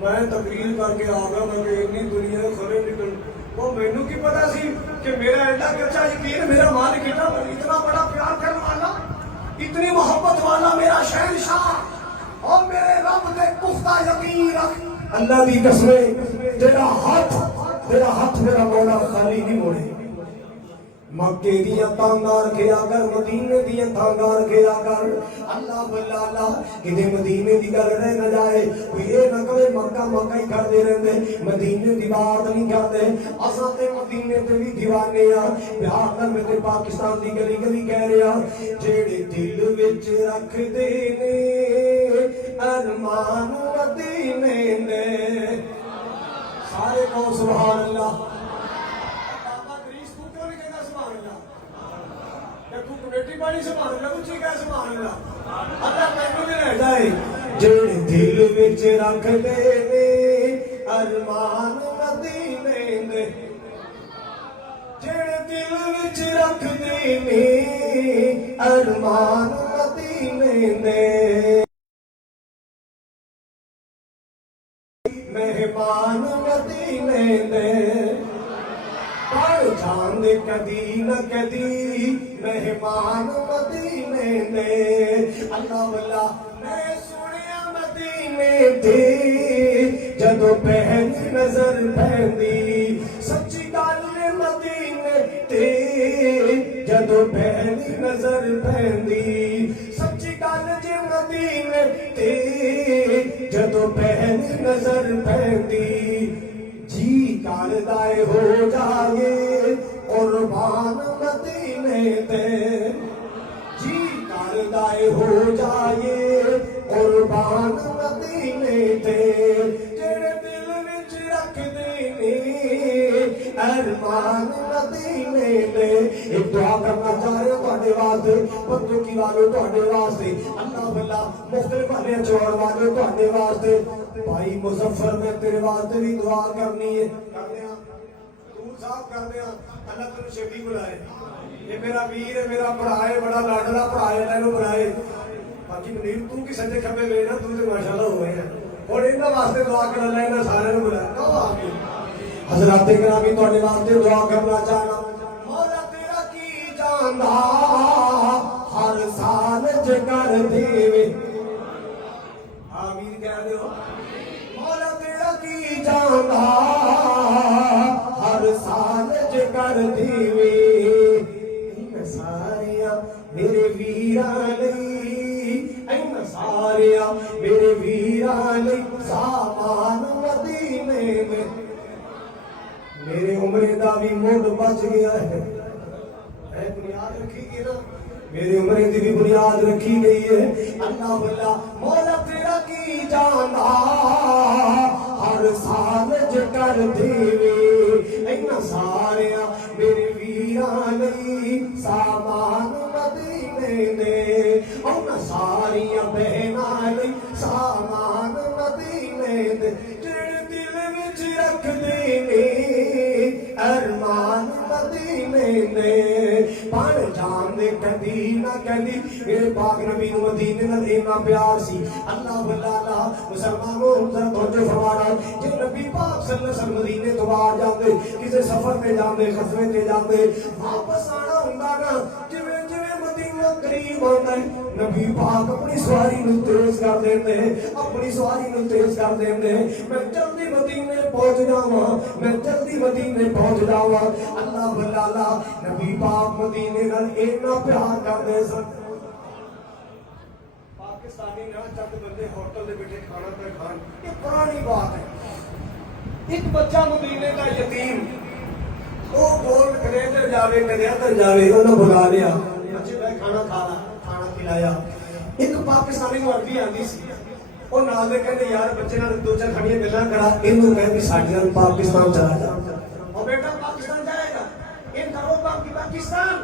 میں تقریر کر کے آ گیا میں کہ اتنی دنیا کھڑے نکل وہ مینوں کی پتا سی کہ میرا ایڈا کچا یقین میرا مالک اتنا بڑا پیار کرنے والا اتنی محبت والا میرا شہنشاہ اور میرے رب دے پختہ یقین رکھ اللہ دی قسم تیرا ہاتھ میرا مولا خالی نہیں موڑے مکے دیا تانگار کھیا کر مدینے دیا تانگار کھیا کر اللہ اللہ کدے مدینے دی گل رہ نہ جائے کوئی یہ نہ کہے مکہ ہی کر دے رہے مدینے دی بات نہیں کرتے اساں تے مدینے تے بھی دیوانے آ بہار کر میں تے پاکستان دی گلی گلی کہہ رہے آ جیڑے دل وچ رکھ دے نے ارمان مدینے دے سارے کو سبحان اللہ کمیٹی پانی سبحان اللہ کچھ کیا سبحان اللہ اللہ مینوں بھی رہ جائے جڑے دل وچ رکھ دے نے ارمان مدینے دے جڑے دل وچ رکھ دے نے ارمان مدینے دے مہمان مدینے دے پر جان دے کدی نہ کدی مہمان مدینے دے اللہ واللہ میں سنیا مدینے دے جدوں پہلی نظر پیندی سچی گل مدینے تے جدوں پہلی نظر پیندی سچی گل جے مدینے تے جدوں پہلی نظر پیندی جی کردائے ہو جائے قربان مدینے تے جی کردائے ہو جائے قربان مدینے تے جڑے دل وچ رکھ دینے ارمان مدینے تے ایک دعا کرنا چاہ رہے تواڈے واسطے بندوں کی والو تواڈے واسطے اللہ بلا مختلف والے چوڑ والے تواڈے واسطے بھائی مظفر میں تیرے واسطے بھی دعا کرنی ہے کرنے دور صاحب کرنے اللہ تمہیں شفیع بلائے یہ میرا ویر ہے میرا بڑا ہے بڑا لاڈلا بڑا ہے لینو بلائے باقی منیر تو کی سجے کھبے گئے نا تو ماشاءاللہ ہوئے ہیں اور انہاں واسطے دعا کر اللہ انہاں سارے نوں بلائے کہو آمین حضرات گرامی تواڈے واسطے دعا کرنا چاہنا مولا تیرا کی جاندا ہر سال جگر دیوے آمین کہہ دیو مولا تیرا کی جاندا ہر سال جگر دیوے ان ساریاں میرے ویراں لئی ان ساریاں میرے ویراں لئی سامان مدینے میں میرے عمرے دا بھی موڈ بچ گیا ہے بنیاد رکھی گئی نا میرے عمرے دی بھی بنیاد رکھی گئی ہے اللہ واللہ مولا تیرا کی جاندا ہر سال جگر دیوے اینا ساریاں میرے ویراں لئی سامان مدینے دے اونا ساریاں بہناں لئی سامان مدینے دے جڑے دل وچ رکھ دینے ارمان مدینے دے پڑھ جان دے کدی نہ کدی میرے پاک نبی نو مدینے نال اینا پیار سی اللہ بلا مسلمانوں ذرا توجہ فرمانا کہ نبی پاک صلی اللہ علیہ وسلم مدینے تو باہر جاندے کسے سفر تے جاندے غزوے تے جاندے واپس آنا ہوندا نا جویں جویں مدینہ قریب ہوندا ہے نبی پاک اپنی سواری نو تیز کر دیندے اپنی سواری نو تیز کر دیندے میں جلدی مدینے پہنچ جاواں میں جلدی مدینے پہنچ جاواں اللہ بلا نبی پاک مدینے نال اینا پیار کردے سن پاکستانی نہ چند بندے ہوٹل دے بیٹھے کھانا پہ کھان یہ پرانی بات ہے ایک بچہ مدینے کا یتیم وہ بول کدے ادھر جاوے کدے ادھر جاوے انہوں بلا لیا بچے بھائی کھانا کھلایا ایک پاکستانی کو عربی آندی سی وہ نال دے کہندے یار بچے نال دو چار کھڑیاں گلاں کرا اینوں کہے کہ ساڈے نال پاکستان چلا جا اور بیٹا پاکستان جائے گا ان کرو پاکستان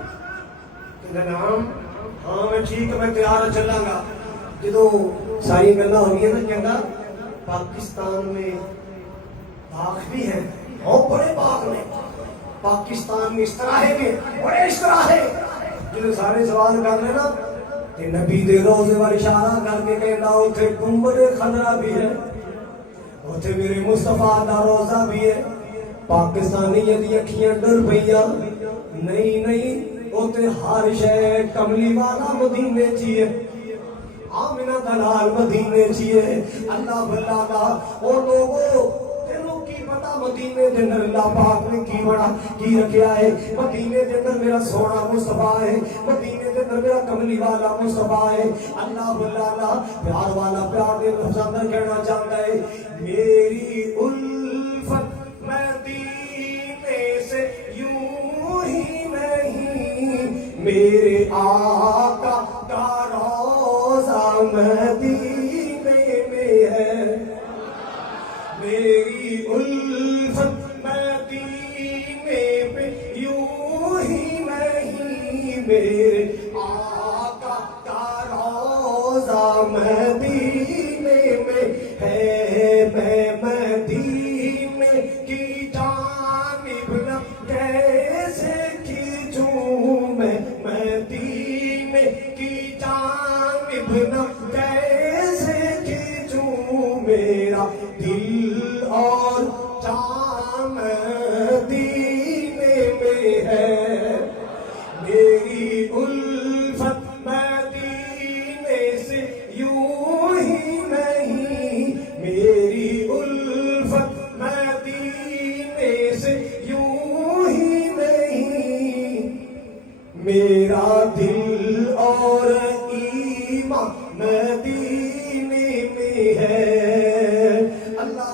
کہندا نام ہاں میں ٹھیک ہے میں تیار چلاں گا جدو ساری گلاں ہو گئی نا کہندا پاکستان میں باغ بھی ہے اور بڑے باغ میں پاکستان میں استراحے میں بڑے استراحے جدو سارے سوال کر لے نا تے نبی دے روزے وال اشارہ کر کے کہندا اوتھے گنبد خضرا بھی ہے اوتھے میرے مصطفیٰ دا روزہ بھی ہے پاکستانیاں دی اکھیاں ڈر پئیاں نہیں اوتھے ہر شے کملی والا مدینے چ ہے آمنہ دلال مدینے چ ہے اللہ بلا او لوگو تینوں کی پتہ مدینے دے اندر اللہ پاک نے کی بڑا کی رکھیا ہے مدینے دے اندر میرا سونا مصطفیٰ ہے مدینے دے اندر میرا کملی والا مصطفیٰ ہے اللہ بلا پیار والا پیار دے لفظ اندر کہنا چاہتا ہے میری الفت مدینے سے یوں ہی نہیں میرے آقا کا روزہ مدینے میں ہے میری الفت مدینے پہ یوں ہی نہیں میرے آقا کا روزہ مدینے میں ہے میں مدینے کی جانب نہ کیسے کھینچوں میں مدینے کی جانب نہ کیسے کھینچوں میرا دل اور جان مدینے میں ہے میری الفت مدینے سے یوں ہی نہیں میری الفت مدینے سے یوں ہی نہیں میرا دل اور ایمان مدینے میں ہے اللہ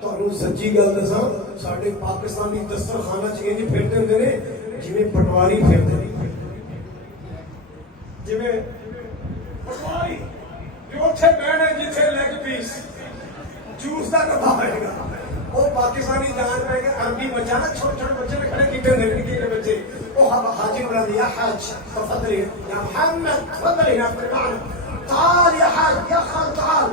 ਤੁਹਾਨੂੰ ਸੱਚੀ ਗੱਲ ਦੱਸਾਂ ਸਾਡੇ ਪਾਕਿਸਤਾਨੀ ਦਸਤਰਖਾਨਾ ਚ ਇੰਜ ਫਿਰਦੇ ਹੁੰਦੇ ਨੇ ਜਿਵੇਂ ਪਟਵਾਰੀ ਫਿਰਦੇ ਨੇ, ਜਿਵੇਂ ਪਟਵਾਰੀ ਜੋ ਉੱਥੇ ਬਹਿਣੇ ਜਿੱਥੇ ਲੈਗ ਪੀਸ ਜੂਸ ਦਾ ਡੱਬਾ ਹੋਏਗਾ ਉਹ ਪਾਕਿਸਤਾਨੀ ਜਾਣ ਪੈ ਕੇ ਅਰਬੀ ਬੱਚਾ ਨਾ ਛੋਟੇ ਛੋਟੇ ਬੱਚੇ ਨੇ ਖੜੇ ਕੀਤੇ ਹੁੰਦੇ ਨੇ ਨਿੱਕੇ ਬੱਚੇ ਉਹ ਹਾਜੀ ਬੁਲਾ ਦਿਆ ਹਾਜ ਤਫضل يا محمد تفضل يا فرمان تعال يا حاج يا خال تعال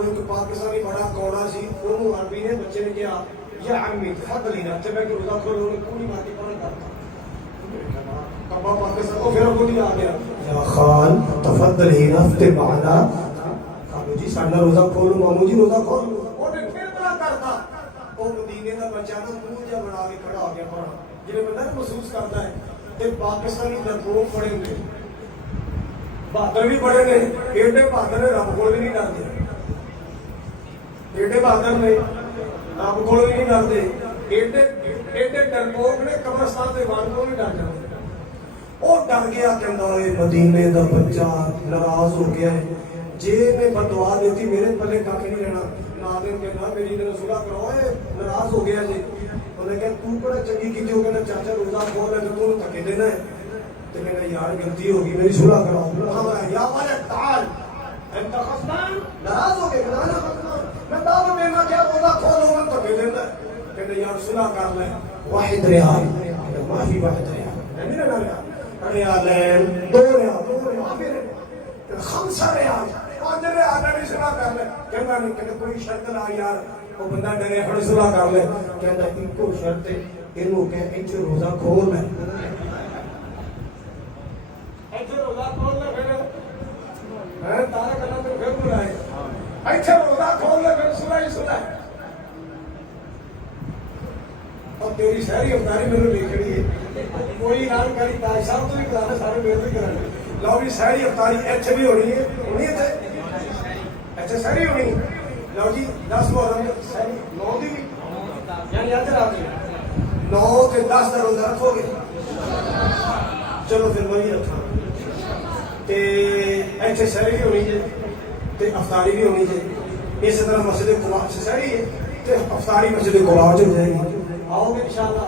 ان کو پاکستانی بڑا کوڑا سی انہوں عربی نے بچے نے کیا یا عمی تفضل ہی نفتے میں کہ روزہ کھولو انہیں پوری ماتی پڑھا کرتا کبا پاکستان کو پھر خود ہی آ گیا یا خال تفضل ہی نفتے معنا خالو جی ساڑھا روزہ کھولو مامو جی روزہ کھولو انہیں پھر بڑا کرتا وہ مدینے کا بچہ نا منہ جا بنا کے کھڑا ہو گیا پڑھا جنہیں بندہ محسوس کرتا ہے کہ پاکستانی درپوک پڑے ہوئے بہادر بھی بڑے نے ایڈے بہادر نے رب کو بھی نہیں ڈرتے ایڈے بہادر نے رب کو بھی نہیں ڈرتے ایڈے ڈرپوک نے قبرستان کے وان کو بھی ڈر جاتے وہ ڈر گیا کہنا ہے مدینے کا بچہ ناراض ہو گیا ہے جے میں بدعا دیتی میرے پلے کھ نہیں رہنا ناظم کہنا میری نے صلح کراؤ ناراض ہو گیا جی انہیں کہا تو بڑا چنگی کی جو کہنا چاچا روزہ کھول ہے تو دھکے دینا ہے تو کہنا یار غلطی ہوگی میری صلح کراؤ یا والد تعال انت خصمان ناراض ہو گئے کہنا نا خصمان میں دعوی دینا کیا روزہ کھولو میں دھکے دینا ہے کہنا یار صلح کر لیں واحد ریال معافی واحد ریال نہیں رہنا ریالین دو ریال معافی خمسہ ریال پانچ ریال نہیں صلح کر لیں کہنا نہیں کہنا کوئی شرط لا یار وہ بندہ ڈرے ہڑ صلح کر لیں کہنا ایک کو شرط ہے انہوں کہ ایچے روزہ کھول لیں ایچے روزہ کھول لیں پھر تارا کرنا تو پھر بلائے ایچے روزہ کھول لیں پھر صلح ہی صلح ہے اور تیری شہری افطاری میں نے لکھنی ہے کوئی اعلان کری تاج صاحب تو نہیں کرانا سارے میرے بھی کرانے لو بھی شہری افطاری ایچے بھی ہونی ہے ایچے شہری ہونی ہے لو جی 10 محرم شہری 9 دی بھی یعنی آج رات 9 سے 10 کا روزہ رکھو گے چلو پھر وہی رکھا تے ایچے شہری بھی ہونی ہے تے افطاری بھی ہونی ہے اس طرح مسجد قباء سے شہری ہے تے افطاری مسجد قباء سے جائے گی آؤ گے انشاءاللہ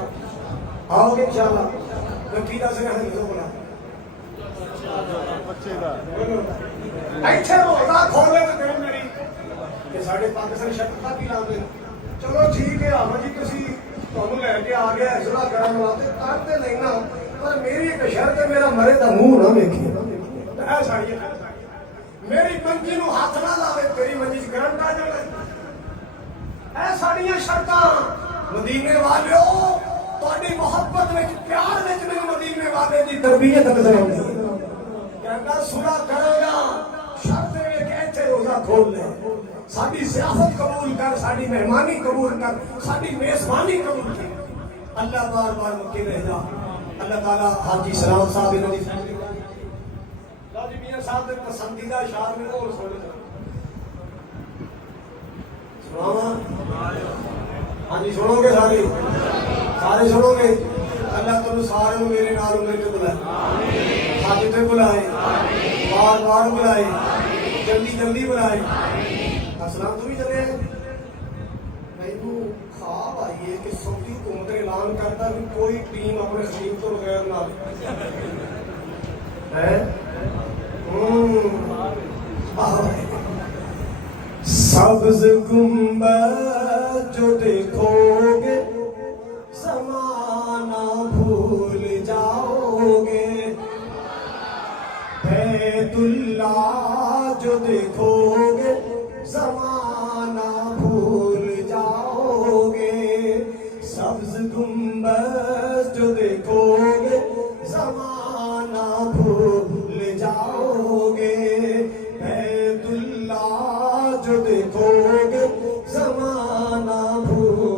آؤ گے انشاءاللہ میں پیدا سے کہاں نہیں بولا ایچے روزہ کھولے تو دل میری کہ ساڑھے پاکستان شکتا کی لا دیں چلو ٹھیک ہے آمد جی کسی تمہیں لے کے آ گیا اصلاح کرنے واسطے کرتے نہیں نا پر میری ایک شرط ہے میرا مرے دا منہ نہ دیکھیے ایسا ہی ہے میری منجی نو ہاتھ نہ لاوے تیری منجی کرنٹ آ جائے ایسا نہیں شرطاں مدینے والے تہاڈی محبت وچ پیار وچ میری مدینے والے دی تربیت نظر آؤندی ہے کہندا صلح کرے گا شرط ہے کہ ایتھے روزہ کھول لے ساڈی ضیافت قبول کر ساڈی مہمانی قبول کر ساڈی میزبانی قبول کر اللہ بار بار مکے رہ جا اللہ تعالی حاجی سلام صاحب انہاں دی فیملی لو جی میاں صاحب دے پسندیدہ اشعار میں اور سنو سناواں ہاں جی سنو گے سارے سنو گے اللہ تمہیں سارے میرے نال امید تے بلائے حج تے بلائے بار بار بلائے جلدی جلدی بلائے اسلام تو بھی چلے میں تو خواب آئی ہے کہ سعودی حکومت اعلان کرتا کہ کوئی ٹیم اپنے خلیف تو بغیر نہ ہے سبز گنبد جو دیکھو گے زمانہ بھول جاؤ گے بیت اللہ جو دیکھو گے زمانہ بھول جاؤ گے سبز گنبد جو دیکھو گے زمانہ بھول جاؤ گے بیت اللہ جو دیکھو گے زمانہ بھول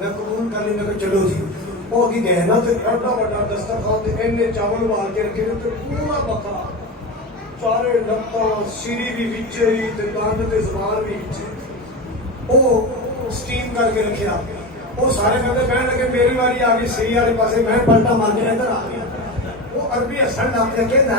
ਮੈਂ ਕਬੂਲ ਕਰ ਲਈ। ਮੈਂ ਕਿਹਾ ਚਲੋ ਜੀ। ਉਹ ਕੀ ਗਏ ਨਾ ਤੇ ਐਡਾ ਵੱਡਾ ਦਸਤਰਖਾਨ ਤੇ ਇੰਨੇ ਚਾਵਲ ਵਾਲ ਕੇ ਰੱਖੇ ਤੇ ਪੂਰਾ ਬੱਕਰਾ, ਚਾਰੇ ਲੱਤਾਂ, ਸਿਰੀ ਵੀ ਵਿੱਚ ਹੀ ਤੇ ਦੰਦ ਤੇ ਜ਼ਬਾਨ ਵੀ ਵਿੱਚ, ਉਹ ਸਟੀਮ ਕਰਕੇ ਰੱਖਿਆ। ਉਹ ਸਾਰੇ ਕਹਿੰਦੇ ਕਹਿਣ ਲੱਗੇ ਮੇਰੀ ਵਾਰੀ ਆ ਗਈ ਸਿਰੀ ਵਾਲੇ ਪਾਸੇ। ਮੈਂ ਪਲਟਾ ਮਾਰ ਕੇ ਇੱਧਰ ਆ ਗਿਆ। ਉਹ ਅਰਬੀ ਹੱਸਣ ਲੱਗ ਪਿਆ, ਕਹਿੰਦਾ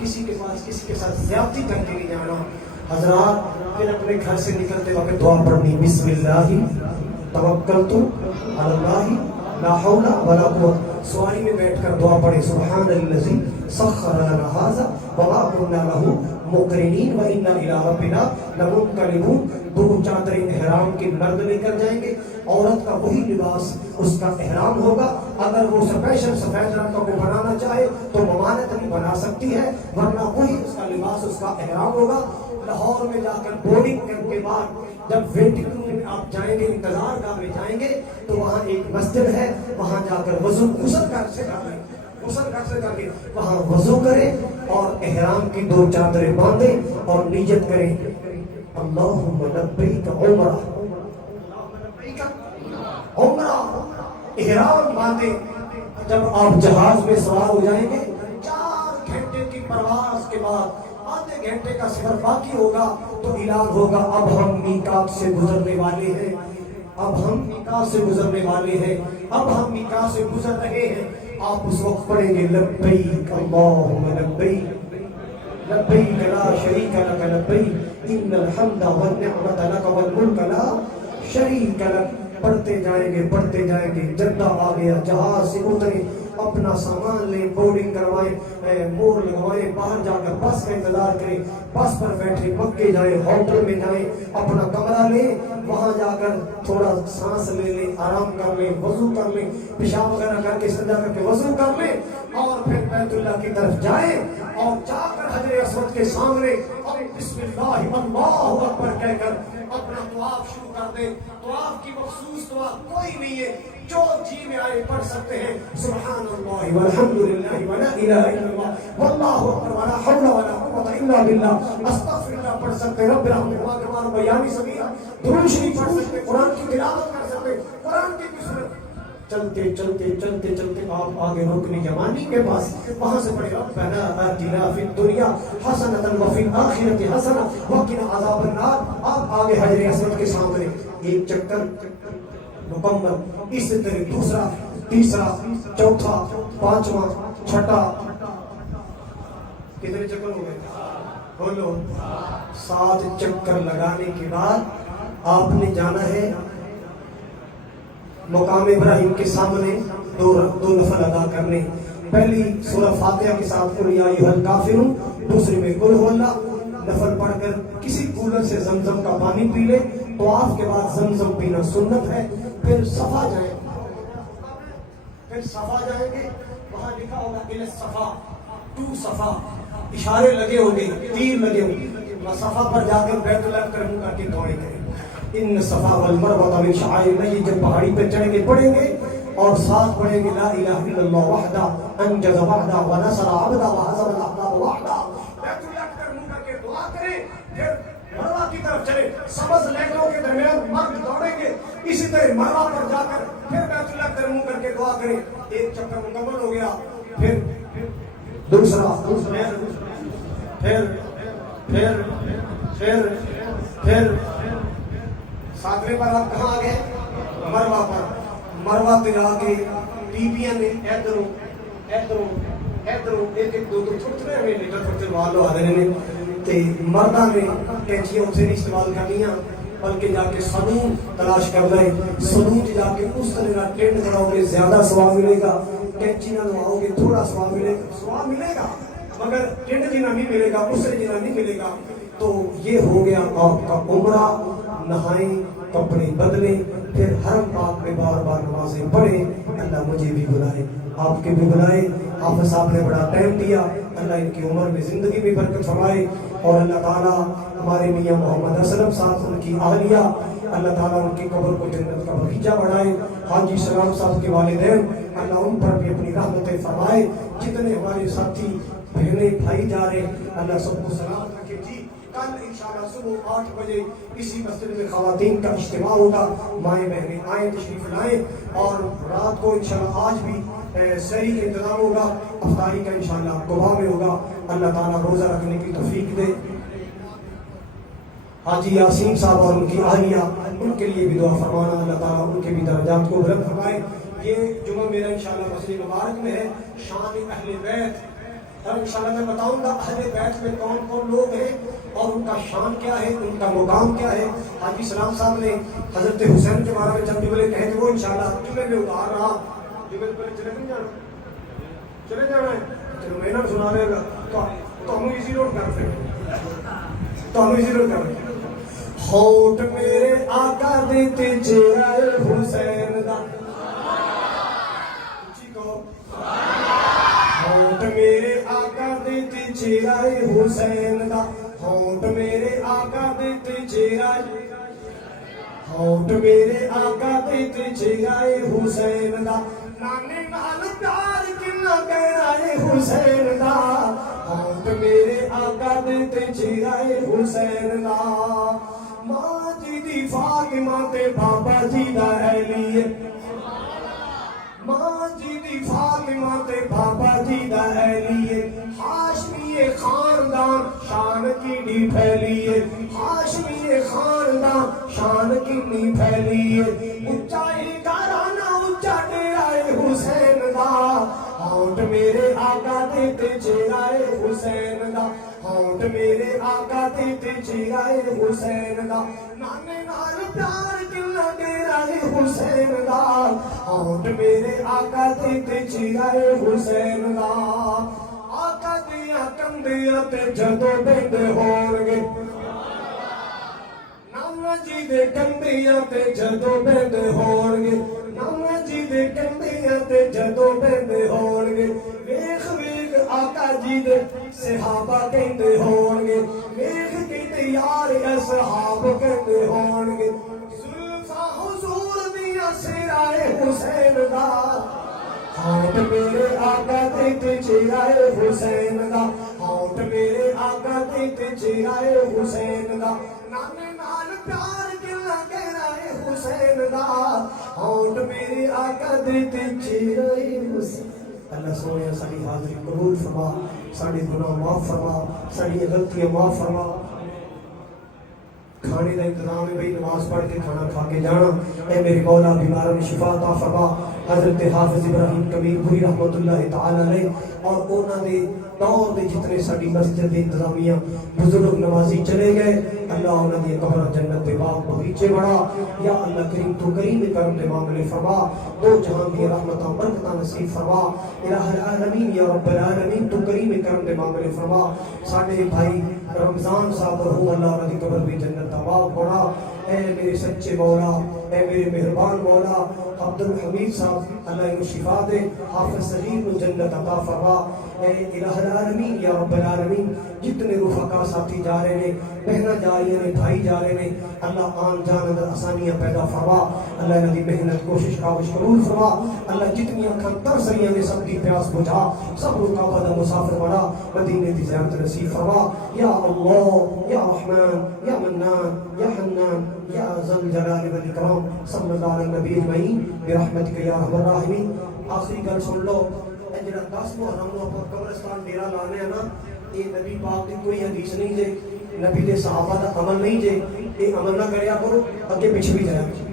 کسی کے پاس کسی کے ساتھ زیادتی کر کے نہیں جانا. حضرات پھر اپنے گھر سے نکلتے وقت دعا پڑھنی, بسم اللہ توکلت علی اللہ لا حول ولا قوت. سواری میں بیٹھ کر دعا پڑھے, سبحان الذی سخر لنا ھذا وما كنا له مقرنین وانا الی ربنا لمنقلبون. دو چادریں احرام کے مرد لے کر جائیں گے, عورت کا وہی لباس اس کا احرام ہوگا. اگر وہ سپیشل سفید رنگ کا کو بنانا چاہے تو ممانعت نہیں بنا سکتی ہے, ورنہ وہی اس کا لباس اس کا احرام ہوگا. لاہور میں جا کر بورڈنگ کرنے کے بعد جب ویٹنگ روم میں آپ جائیں گے, انتظار گاہ میں جائیں گے, تو وہاں ایک مسجد ہے, وہاں جا کر غسل کر کے وہاں وضو کریں اور احرام کی دو چادریں باندھیں اور نیت کریں اللہم لبیک عمرہ. احرام باندھیں. جب آپ جہاز میں سوار ہو جائیں گے, 4 گھنٹے کی پرواز کے بعد آدھے گھنٹے کا سفر باقی ہوگا تو اعلان ہوگا اب ہم میقات سے گزرنے والے ہیں, اب ہم میقات سے گزرنے والے ہیں, اب ہم میقات سے گزر رہے ہیں. آپ اس وقت پڑھیں گے لبیک اللہم لبیک لبیک لا شریک لک لبیک ان الحمد والنعمت لک والملک لا شریک لک. پڑھتے جائیں گے. جدہ آ گیا, جہاز سے اترے, اپنا سامان لیں, بورڈنگ کروائیں, مور لگوائیں, باہر جا کر بس کا انتظار کریں, بس پر بیٹھے مکے جائیں, ہوٹل میں جائیں, اپنا کمرہ لیں, وہاں جا کر تھوڑا سانس لے لیں, آرام کر لیں, وضو کر لیں, پیشاب وغیرہ کر کے سجدہ کر کے وضو کر لیں, اور پھر بیت اللہ کی طرف جائیں اور جا کر حجر اسود کے سامنے اور بسم اللہ اللہ اکبر کہہ کر اپنا طواف شروع کر دیں. طواف کی مخصوص دعا کوئی نہیں ہے, جو جی میں آئے پڑھ سکتے ہیں. سبحان اللہ والحمد للہ ولا الہ الا اللہ واللہ اکبر ولا حول ولا قوت الا باللہ. استغفر اللہ پڑھ سکتے, رب ارحمہما کما ربیانی صغیرا. درود شریف پڑھ سکتے, قرآن کی تلاوت کر سکتے, قرآن کی صورت. چلتے آپ آگے رکن یمانی کے پاس, وہاں سے پڑھے ربنا آتنا فی الدنیا حسنۃ وفی الآخرۃ حسنۃ وقنا عذاب النار. آپ آگے حجر اسود کے سامنے ایک چکر مکمل, اس طرح دوسرا, تیسرا, چوتھا, پانچواں, چھٹا. کتنے چکر ہو گئے؟ بولو. 7 چکر لگانے کے بعد آپ نے جانا ہے مقام ابراہیم کے سامنے دو نفل ادا کرنے. پہلی سورہ فاتحہ کے ساتھ قل یا ایھا الکافرون, دوسری میں قل ھو اللہ. نفل پڑھ کر کسی کولر سے زمزم کا پانی پی لے. طواف کے بعد زمزم پینا سنت ہے. پھر صفا جائیں گے, وہاں لکھا ہوگا الی الصفا, ٹو صفا, اشارے لگے ہوں گے, تیر لگے ہوں گے. صفا پر جا کر بیت اللہ کا منہ کر کے دعائیں کریں. ان صفا والمروہ من شعائر اللہ. جب پہاڑی پہ چڑھ کے پڑھیں گے اور ساتھ پڑھیں گے لا الہ الا اللہ وحدہ انجز وحدہ ونصر عبدہ وحزم الاحزاب وحدہ. بیت اللہ کا منہ کر کے دعا کریں. پھر مروہ کی طرف چلے, سبز لیٹوں کے درمیان مرد دوڑیں گے. اسی طرح مروہ پر جا کر پھر بیت اللہ کا منہ کر کے دعا کریں. ایک چکر مکمل ہو گیا. پھر دوسرا, پھر ساتویں پر آپ کہاں آ گئے؟ مروہ پر. مروہ پہ آگے بیبیاں نے ادھروں ایک دو چھوٹے میں لیٹر چھوٹے والو آدھے نے تے مردہ نے کینچیاں اسے نہیں استعمال کرنیاں, بلکہ جا کے سنون تلاش کر لیں. سنون جا کے اس طرح ٹرینڈ کراؤ گے زیادہ ثواب ملے گا. کینچی نہ لواؤ گے تھوڑا ثواب ملے گا, مگر ٹرینڈ جنا نہیں ملے گا, اس سے جنا نہیں ملے گا. تو یہ ہو گیا آپ کا عمرہ. نہائیں, کپڑے بدلیں, پھر حرم پاک میں بار بار نمازیں پڑھیں. اللہ مجھے بھی بلائے, آپ کے بھی بلائے. حافظ صاحب نے بڑا ٹائم دیا, اللہ ان کی عمر میں زندگی میں برکت فرمائے. اور اللہ تعالیٰ ہمارے میاں محمد اسلم صاحب, ان کی اہلیہ, اللہ تعالیٰ ان کی قبر کو جنت کا باغیچہ بڑھائے. حاجی سلام صاحب کے والدین, اللہ ان پر بھی اپنی رحمتیں فرمائے. جتنے ہمارے ساتھی بہنیں بھائی جا رہے, اللہ سب کو سلامت رکھے. جی کل انشاءاللہ صبح 8 بجے اسی مسجد میں خواتین کا اجتماع ہوگا. مائیں بہنیں آئیں, تشریف لائیں. اور رات کو انشاءاللہ آج بھی سحری کا انتظام ہوگا. افطاری کا انشاءاللہ گوبھا میں ہوگا. اللہ تعالیٰ روزہ رکھنے کی توفیق دے. حاجی یاسین صاحب اور ان کی اہلیہ, ان کے لیے بھی دعا فرمانا. اللہ تعالیٰ ان کے بھی درجات کو بلند فرمائے. یہ جمعہ میرا انشاءاللہ مسجد مبارک میں ہے. شان اہل بیت اور انشاءاللہ میں بتاؤں گا اہل بیت میں کون کون لوگ ہیں اور ان کا شان کیا ہے، ان کا مقام کیا ہے۔ حاجی سلام صاحب نے حضرت حسین کے بارے میں چند جملے کہے تھے، وہ انشاءاللہ جملے میں اتار رہا۔ جملے پہلے چلے نہیں جانا، چلے جانا ہے، چلو میں نہ سنا رہے گا تو ہم ایزی روڈ کر سکتے، تو ہم ایزی روڈ کر سکتے۔ ہوٹ میرے آقا دیتے چہرہ حسین دا، ہوٹ میرے آقا دیتے چہرہ حسین دا، ہوٹ میرے آقا دیتے چہرہ، ہوٹ میرے آقا دیتے چہرہ حسین دا، نانے نال پیار کنا گہرا حسین دا، ہوٹ میرے آقا دیتے چہرہ حسین دا، ماں جی دی فاطمہ تے بابا جی دا اہلیے، ماں جی دی فاطمہ تے بابا جی دا اہلیے، ہاشمی خاندان شان کی پھیلیے، ہاشمی خاندان شان کی پھیلیے، اونچائی گھرانہ اونچا ڈیرہ حسین دا، ہونٹ میرے آقا دیتے چہرہ حسین دا، ہونٹ میرے آقا دیتے چہرہ حسین دا، نانے نال پیار کنا ڈیرہ حسین دا، ہونٹ میرے آقا دیتے چہرہ حسین دا، آقا دیا کندیاں تے جدو بند ہون گے، نانا جی دے کندیاں تے جدو بند ہون گے، نانا جی دے کندیاں تے جدو بند ہون گے، ویکھ ویکھ آقا جی دے صحابہ کہندے ہون گے، ویکھ کے یار اصحاب کہندے ہون گے، زلفاں حضور دیاں سرائے حسین دا، ہونٹ میرے آقا دیتے چہرہ حسین دا، ہونٹ میرے آقا دیتے چہرہ حسین دا، نانے نال پیار کنا گہرا حسین دا، ہونٹ میرے آقا دیتے چہرہ حسین۔ اللہ سونے ساری حاضری قبول فرما، ساری گناہ معاف فرما، ساری غلطیاں معاف فرما۔ کھانے کا انتظام ہے بھائی، نماز پڑھ کے کھانا کھا کے جانا۔ اے میرے مولا بیماروں میں شفا عطا فرما۔ حضرت حافظ ابراہیم کبیر پوری رحمت اللہ تعالی علیہ اور انہوں نے دور دے جتنے ساری مسجد انتظامیہ بزرگ نمازی چلے گئے، اللہ انہوں نے قبر جنت دے باغ بغیچے بڑھا۔ یا اللہ کریم تو کریم کرم دے معاملے فرما، دو جہان کی رحمتاں برکتاں نصیب فرما۔ الہ العالمین یا رب العالمین تو کریم کرم دے معاملے فرما۔ ساڈے بھائی رمضان صاحب رحم اللہ انہوں کی قبر بھی جنت دا باغ بڑھا۔ اے میرے سچے مولا، اے میرے مہربان مولا، عبد الحمید صاحب اللہ انہوں شفا دے، حافظ صغیر کو جنت عطا فرما۔ اے الہ العالمین یا رب العالمین جتنے رفقا ساتھی جا رہے ہیں، بہنیں جا رہی ہیں، بھائی جا رہے ہیں، اللہ آن جان اندر آسانیاں پیدا فرما۔ اللہ انہوں کی محنت کوشش کاوش قبول فرما۔ اللہ جتنی اکھاں ترس رہی ہیں سب کی پیاس بجھا، سب رکاوٹ دا مسافر بنا، مدینے دی زیارت نصیب فرما۔ یا اللہ یا رحمان یا منان یا حنان یا ذا الجلال والاکرام، صلی اللہ علیہ نبی اجمعین برحمتک یا ارحم الراحمین۔ آخری گل سن لو، اے جڑا 10 محرم نو اپنا قبرستان ڈیرا لانے ہیں نا، یہ نبی پاک دی کوئی حدیث نہیں جے، نبی دے صحابہ دا عمل نہیں جے، یہ عمل نہ کریا کرو، اگے پیچھے بھی جایا کرو۔